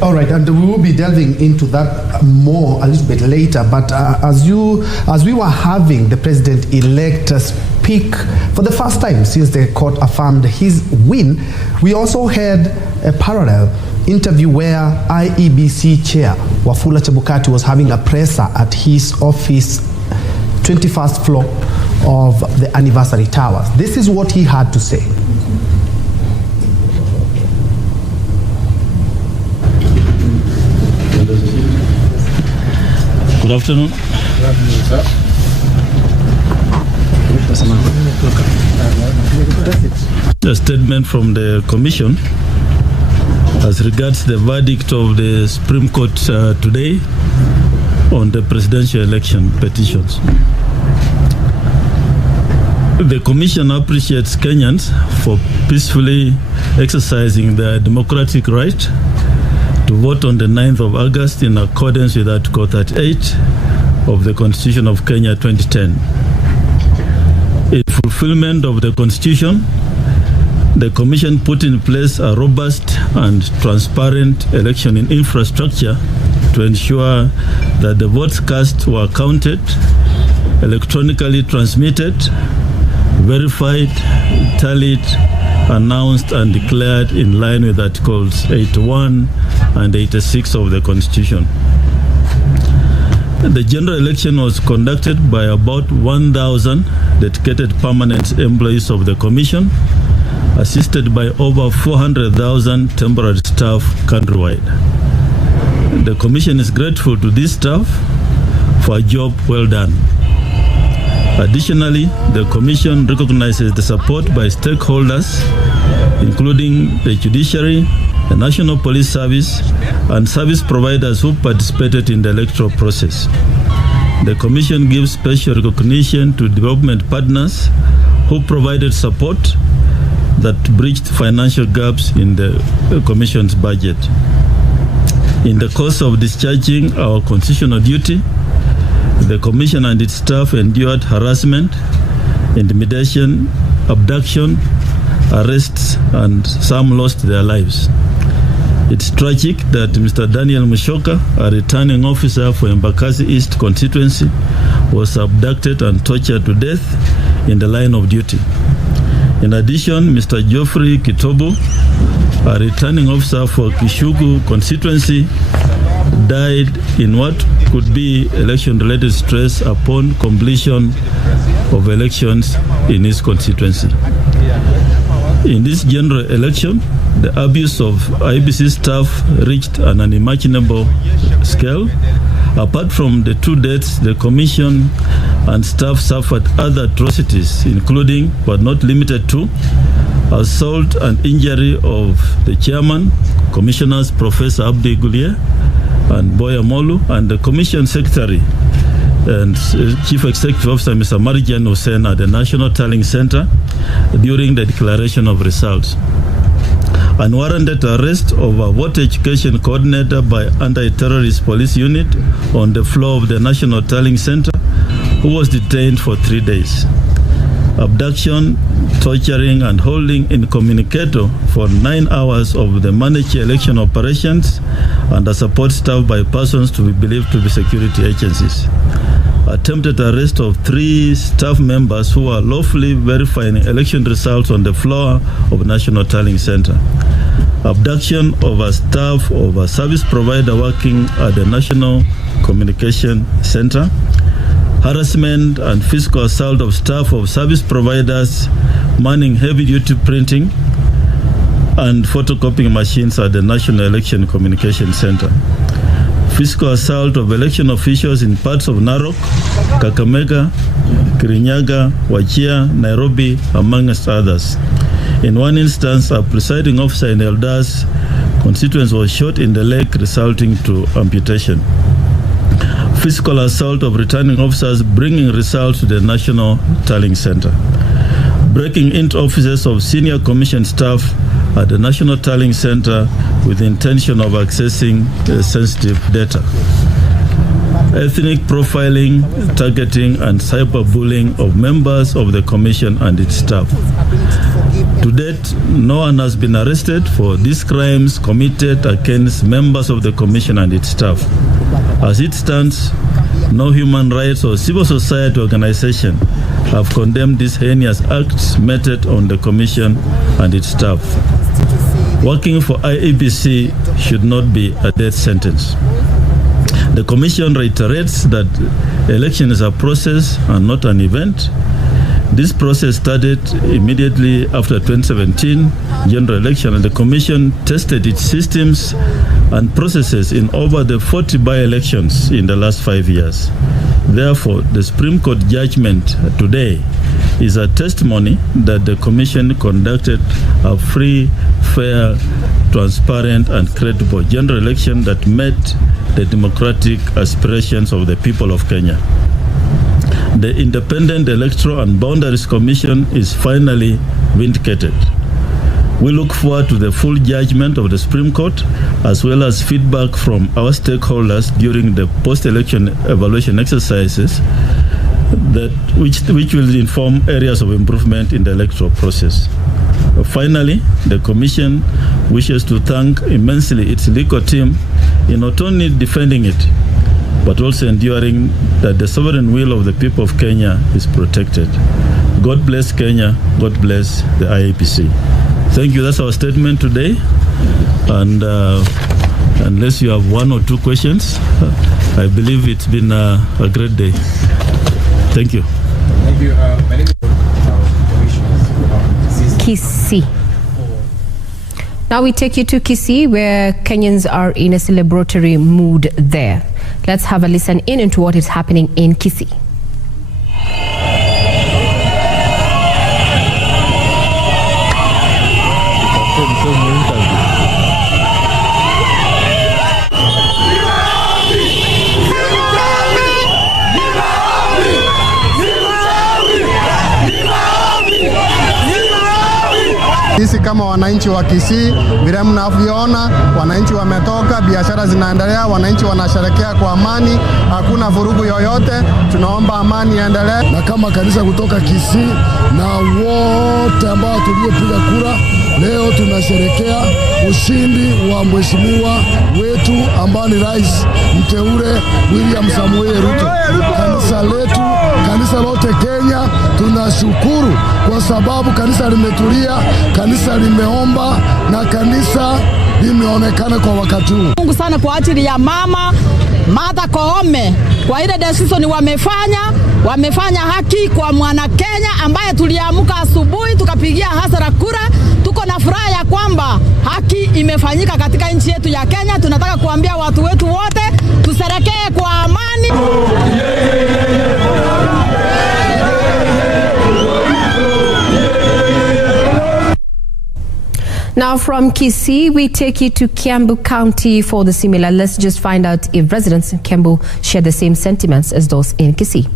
All right, and we will be delving into that more a little bit later. But as we were having the president-elect speak for the first time since the court affirmed his win, we also had a parallel interview where IEBC chair Wafula Chebukati was having a presser at his office, 21st floor of the anniversary towers. This is what he had to say. Good afternoon. Good afternoon, sir. A statement from the Commission as regards the verdict of the Supreme Court today on the presidential election petitions. The Commission appreciates Kenyans for peacefully exercising their democratic right to vote on the 9th of August in accordance with Article 38 of the Constitution of Kenya 2010. In fulfillment of the Constitution, the Commission put in place a robust and transparent election infrastructure to ensure that the votes cast were counted, electronically transmitted, verified, tallied, announced and declared in line with Articles 81 and 86 of the Constitution. The general election was conducted by about 1,000 dedicated permanent employees of the Commission, assisted by over 400,000 temporary staff countrywide. The Commission is grateful to this staff for a job well done. Additionally, the Commission recognizes the support by stakeholders, including the judiciary, the National Police Service, and service providers who participated in the electoral process. The Commission gives special recognition to development partners who provided support that bridged financial gaps in the Commission's budget. In the course of discharging our constitutional duty, the Commission and its staff endured harassment, intimidation, abduction, arrests, and some lost their lives. It's tragic that Mr. Daniel Mushoka, a returning officer for Embakasi East constituency, was abducted and tortured to death in the line of duty. In addition, Mr. Geoffrey Kitobo, a returning officer for Kishugu constituency, died in what could be election-related stress upon completion of elections in his constituency. In this general election, the abuse of IEBC staff reached an unimaginable scale. Apart from the 2 deaths, the Commission and staff suffered other atrocities, including, but not limited to, assault and injury of the chairman, Commissioners Professor Abdi Gulier and Boya Molu, and the Commission Secretary and Chief Executive Officer Mr. Marijan Hussein at the National Tallying Center during the declaration of results. Unwarranted arrest of a voter education coordinator by anti-terrorist police unit on the floor of the National Tallying Center, who was detained for 3 days. Abduction, torturing, and holding incommunicado for 9 hours of the managed election operations and the support staff by persons to be believed to be security agencies. Attempted arrest of 3 staff members who are lawfully verifying election results on the floor of National Tallying Center. Abduction of a staff of a service provider working at the National Communication Center. Harassment and physical assault of staff of service providers manning heavy-duty printing and photocopying machines at the National Election Communication Center. Physical assault of election officials in parts of Narok, Kakamega, Kirinyaga, Wajir, Nairobi, amongst others. In one instance, a presiding officer in Eldas constituency was shot in the leg, resulting to amputation. Physical assault of returning officers bringing results to the National Tallying Center. Breaking into offices of senior commission staff at the National Tallying Center with the intention of accessing sensitive data. Ethnic profiling, targeting, and cyberbullying of members of the Commission and its staff. To date, no one has been arrested for these crimes committed against members of the Commission and its staff. As it stands, no human rights or civil society organization have condemned these heinous acts meted on the Commission and its staff. Working for IEBC should not be a death sentence. The Commission reiterates that election is a process and not an event. This process started immediately after 2017 general election, and the Commission tested its systems and processes in over the 40 by-elections in the last 5 years. Therefore, the Supreme Court judgment today is a testimony that the Commission conducted a free, fair, transparent, and credible general election that met the democratic aspirations of the people of Kenya. The Independent Electoral and Boundaries Commission is finally vindicated. We look forward to the full judgment of the Supreme Court, as well as feedback from our stakeholders during the post-election evaluation exercises which will inform areas of improvement in the electoral process. Finally, the Commission wishes to thank immensely its legal team in not only defending it, but also ensuring that the sovereign will of the people of Kenya is protected. God bless Kenya. God bless the IEBC. Thank you. That's our statement today. And unless you have 1 or 2 questions, I believe it's been a great day. Thank you. Thank you. My name is Kisii. Now we take you to Kisii, where Kenyans are in a celebratory mood there. Let's have a listen in into what is happening in Kisii. mfanye interview. Sisi kama wananchi wa Kisii, vile mnavyoona, wananchi wametoka, biashara zinaendelea, wananchi wanasherekea kwa amani, hakuna vurugu yoyote. Tunaomba amani iendelee. Na kama kanisa kutoka Kisii na wote ambao tuliopiga kura, leo tunasherekea ushindi wa mheshimiwa wetu ambaye ni rais mteule William Samoei Ruto. Kanisa letu, kanisa lote Kenya, tunashukuru kwa sababu kanisa limetulia, kanisa limeomba na kanisa limeonekana kwa wakati huu. Mungu sana kwa ajili ya mama Martha Koome kwa ile decision wamefanya haki kwa mwana Kenya ambaye tuliamka asubuhi tukapigia hasara kura. Tuko na furaha ya kwamba haki imefanyika katika nchi yetu ya Kenya. Tunataka kuambia watu wetu wote tusherekee kwa amani. Now from Kisii, we take you to Kiambu County for the similar. Let's just find out if residents in Kiambu share the same sentiments as those in Kisii.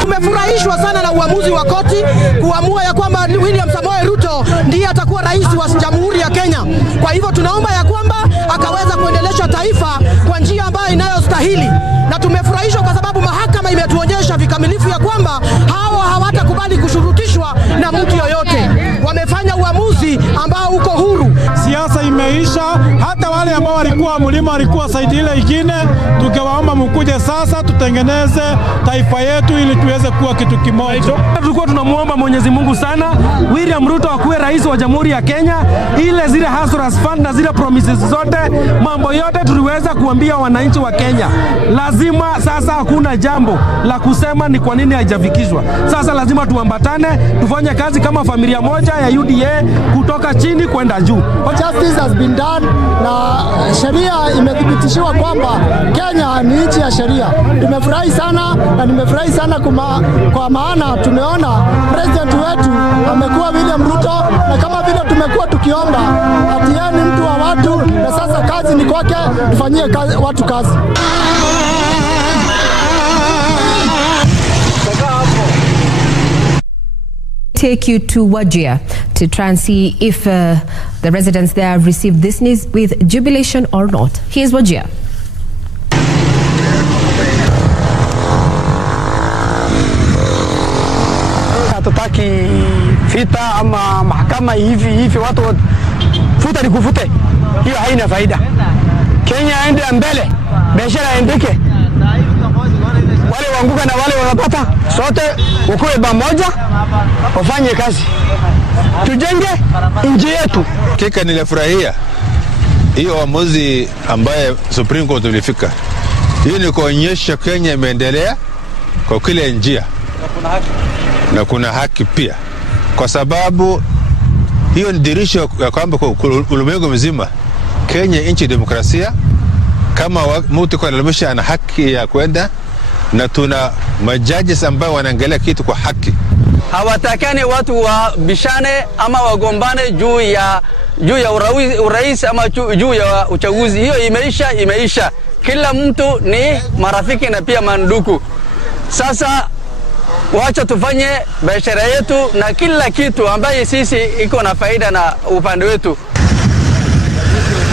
Tumefurahishwa sana na uamuzi wa koti kuamua ya kwamba William Samoei Ruto ndiye atakuwa rais wa Jamhuri ya Kenya. Kwa hivyo tunaomba ya kwamba akaweza kuendelesha taifa kwa njia ambayo inayostahili, na tumefurahishwa kwa sababu mahakama imetuonyesha vikamilifu ya kwamba hawa hawatakubali kushurutishwa na mtu yoyote. Wamefanya uamuzi ambao uko huru. Siasa imeisha, hata wale ambao walikuwa mlima walikuwa saidi ile ingine, tukiwaomba mkuje sasa tutengeneze taifa yetu ili tuweze kuwa kitu kimoja. Tulikuwa tunamuomba Mwenyezi Mungu sana William Ruto akuwe rais wa Jamhuri ya Kenya, ile zile Hustlers Fund na zile promises zote, mambo yote tuliweza kuambia wananchi wa Kenya. Lazima sasa, hakuna jambo la kusema ni kwa nini haijafikishwa. Sasa lazima tuambatane, tufanye kazi kama familia moja ya UDA kutoka chini kwenda juu. Justice has been done na sheria imethibitishiwa kwamba Kenya ni nchi ya sheria. Tumefurahi sana na nimefurahi sana kwa maana tumeona president wetu amekuwa William Ruto, na kama vile tumekuwa tukiomba atieni mtu wa watu, na sasa kazi ni kwake, tufanyie watu kazi. Take you to Wajir to try and see if the residents there have received this news with jubilation or not. Here's Wajir. Hatutaki vita ama mahakama hivi watu futa ni kufute. Hiyo haina faida. Kenya aende mbele, biashara iendeke. Wale waanguka na wale wanapata, sote ukue pamoja, wafanye kazi. Tujenge nchi yetu. Kika nilifurahia hiyo uamuzi ambaye Supreme Court ulifika. Hiyo ni kuonyesha Kenya imeendelea kwa kila njia. Na kuna haki pia. Kwa sababu hiyo ni dirisho ya kwamba kwa ulimwengu mzima Kenya nchi demokrasia, kama mtu kwa lalamisha ana haki ya kwenda, na tuna majaji ambao wanaangalia kitu kwa haki. Hawatakani watu wabishane ama wagombane juu ya urais ama juu ya uchaguzi. Hiyo imeisha. Kila mtu ni marafiki na pia mandugu. Sasa wacha tufanye biashara yetu na kila kitu ambaye sisi iko na faida na upande wetu.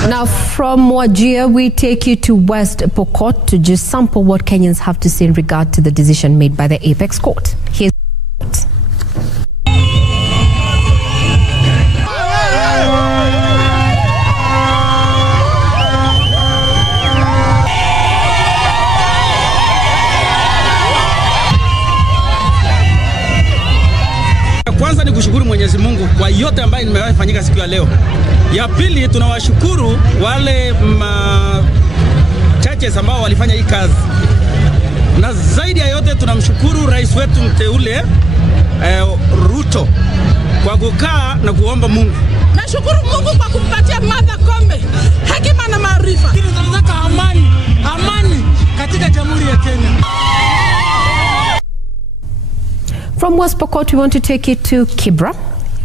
Now from Wajir, we take you to West Pokot to just sample what Kenyans have to say in regard to the decision made by the Apex Court. Here's yote ambayo nimewahi fanyika siku ya leo. Ya pili, tunawashukuru wale churches ambao walifanya hii kazi. Na zaidi ya yote tunamshukuru rais wetu mteule Ruto kwa kukaa na kuomba Mungu. Nashukuru Mungu kwa kumpatia Martha Koome hekima na maarifa. Tunataka amani katika Jamhuri ya Kenya. From West Pokot, we want to take you to Kibra,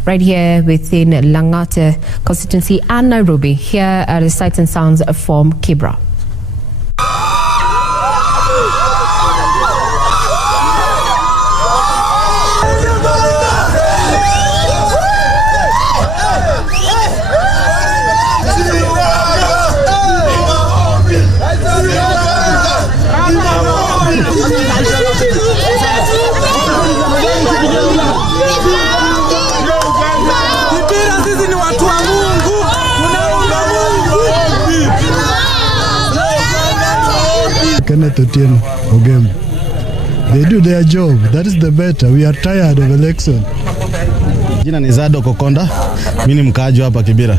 right here within Langata constituency and Nairobi. Here are the sights and sounds from Kibra. Kenneth Otieno Ogem. They do their job. That is the better. We are tired of election. Jina ni Zado Kokonda. Mimi ni mkaaji hapa Kibera.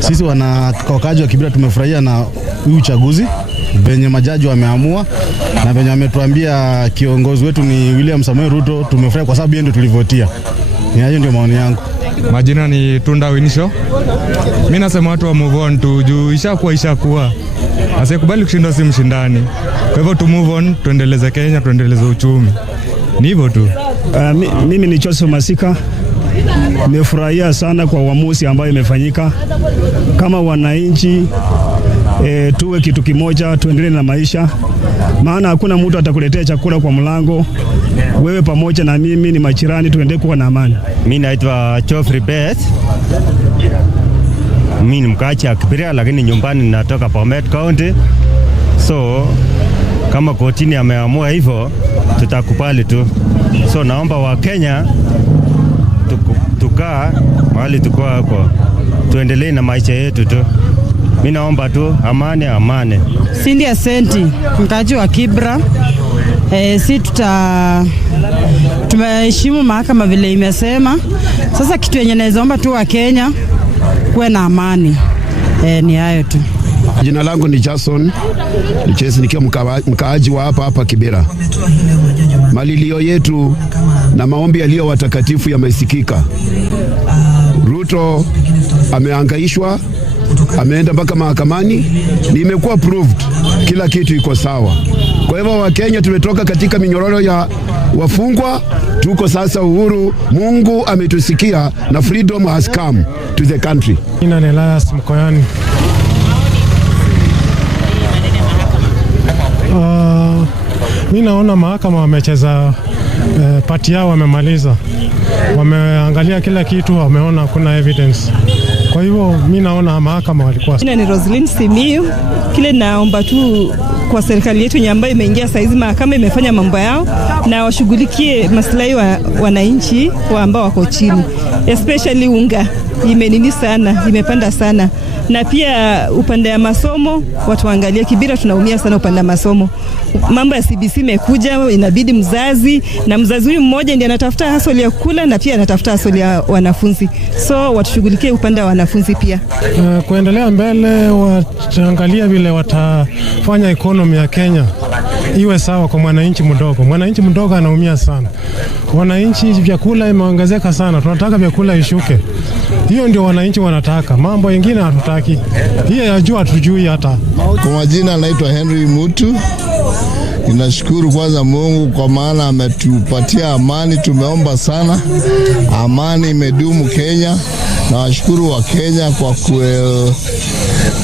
Sisi wakaaji wa Kibera tumefurahia na huu uchaguzi. Venye majaji wameamua na venye wametuambia kiongozi wetu ni William Samoei Ruto, tumefurahi kwa sababu yeye ndio tulivotia. Hiyo ndio maoni yangu. Majina ni Tunda Winisho. Mimi nasema watu wa move on tu juu ishakuwa. Asikubali kushindwa si mshindani. Kwa hivyo tu move on, tuendeleze Kenya, tuendeleze uchumi. Ni hivyo tu. Mimi ni Joseph Masika. Nimefurahia sana kwa uamuzi ambayo imefanyika. Kama wananchi tuwe kitu kimoja, tuendelee na maisha. Maana hakuna mtu atakuletea chakula kwa mlango. Wewe pamoja na mimi ni majirani, tuendelee kuwa na amani. Mimi naitwa Geoffrey Beth. Mimi ni mkaaji wa Kibera lakini nyumbani natoka Bomet County. So kama kotini ameamua hivyo tutakubali tu. So naomba wa Kenya tukaa mahali tuko hapo. Tuendelee na maisha yetu tu. Mimi naomba tu amani. Cindy Asenti, mkaaji wa Kibra. Tumeheshimu mahakama vile imesema. Sasa kitu yenye naomba tu wa Kenya kuwe na amani. Ni hayo tu. Jina langu ni Jason Nichesi, nikiwa mkaaji wa hapa Kibera. Malilio yetu na maombi yaliyo watakatifu yamesikika. Ruto amehangaishwa, ameenda mpaka mahakamani, nimekuwa proved kila kitu iko sawa. Kwa hivyo wa Kenya tumetoka katika minyororo ya wafungwa, tuko sasa uhuru. Mungu ametusikia na freedom has come to the country. Jina ni Elias Mkoyani. Mimi naona mahakama wamecheza pati yao, wamemaliza. Wameangalia kila kitu, wameona kuna evidence. Kwa hivyo mimi naona mahakama walikuwa. Jina ni Roslyn Simiyu. Kile naomba tu kwa serikali yetu ambayo imeingia saizi, mahakama imefanya mambo yao na washughulikie maslahi wa wananchi ambao wako chini. Especially unga imenini sana, imepanda sana. Na pia upande ya masomo watu waangalie. Kibera tunaumia sana upande ya masomo. Mambo ya CBC imekuja, inabidi mzazi huyu mmoja ndiye anatafuta hustle ya kula na pia anatafuta hustle ya wanafunzi. So watushughulikie upande wa wanafunzi pia. Kuendelea mbele, wataangalia vile watafanya economy ya Kenya iwe sawa kwa mwananchi mdogo. Mwananchi mdogo anaumia sana. Wananchi vyakula imeongezeka sana. Tunataka vyakula ishuke. Hiyo ndio wananchi wanataka. Mambo mengine hatutaki. Hiyo yajua tujui hata. Kwa majina naitwa Henry Mutu. Ninashukuru kwanza Mungu kwa maana ametupatia amani. Tumeomba sana amani imedumu Kenya. Na washukuru wa Kenya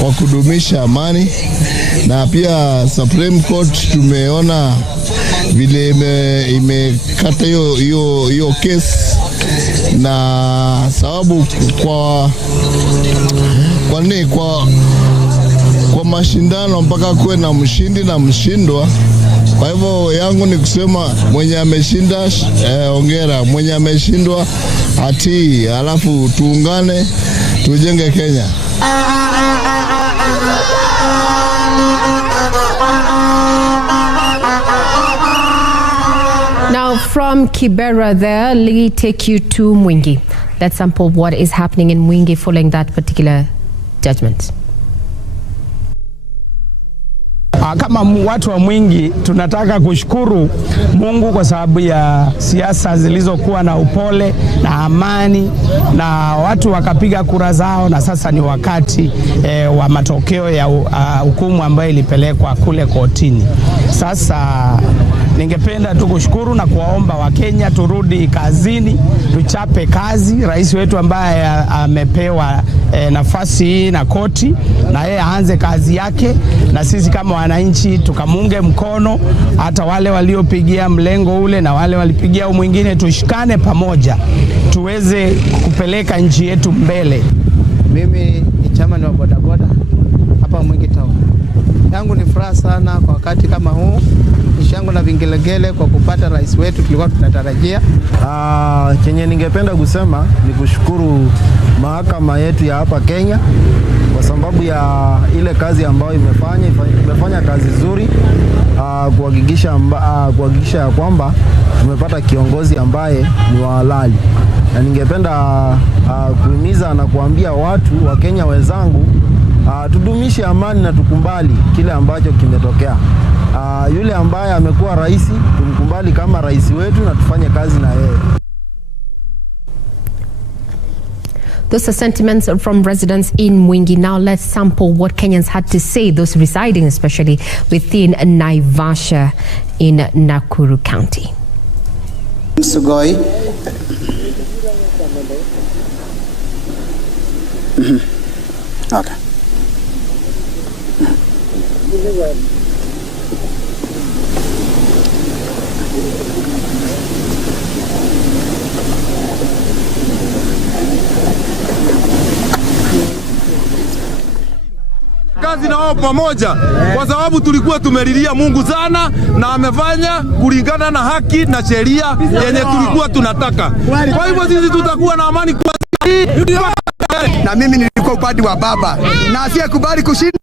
kwa kudumisha amani. Na pia Supreme Court tumeona vile imekata hiyo case, na sababu kwa mashindano mpaka kuwe na mshindi na mshindwa. Kwa hivyo yangu ni kusema mwenye ameshinda hongera, mwenye ameshindwa atii, alafu tuungane tujenge Kenya. Now from Kibera there, let me take you to Mwingi. Let's sample what is happening in Mwingi following that particular judgment. Kama watu wa Mwingi tunataka kushukuru Mungu kwa sababu ya siasa zilizokuwa na upole na amani, na watu wakapiga kura zao, na sasa ni wakati wa matokeo ya hukumu ambayo ilipelekwa kule kotini. Sasa ningependa tu kushukuru na kuwaomba Wakenya turudi kazini, tuchape kazi. Rais wetu ambaye amepewa nafasi hii na koti, na yeye aanze kazi yake, na sisi kama wananchi tukamunge mkono, hata wale waliopigia mlengo ule na wale walipigia mwingine, tushikane pamoja tuweze kupeleka nchi yetu mbele. Mimi ni chairman wa bodaboda hapa Mwingi Town. Yangu ni furaha sana kwa wakati kama huu, nishangu na vingelegele kwa kupata rais wetu tulikuwa tunatarajia. Chenye ningependa kusema ni kushukuru mahakama yetu ya hapa Kenya kwa sababu ya ile kazi ambayo imefanya kazi nzuri, kuhakikisha ya kwamba tumepata kiongozi ambaye ni wa halali. Na ningependa kuhimiza na kuambia watu wa Kenya wenzangu, tudumishe amani na tukumbali kile ambacho kimetokea. Yule ambaye amekuwa rais tumkumbali kama rais wetu na tufanye kazi na yeye. Those are sentiments from residents in Mwingi. Now let's sample what Kenyans had to say, those residing especially within Naivasha in Nakuru County. Sugoi. Okay. Kazi na wao pamoja, kwa sababu tulikuwa tumelilia Mungu sana na amefanya kulingana na haki na sheria yenye tulikuwa tunataka. Kwa hivyo sisi tutakuwa na amani kwa na mimi nilikuwa upande wa baba na asiyekubali kushinda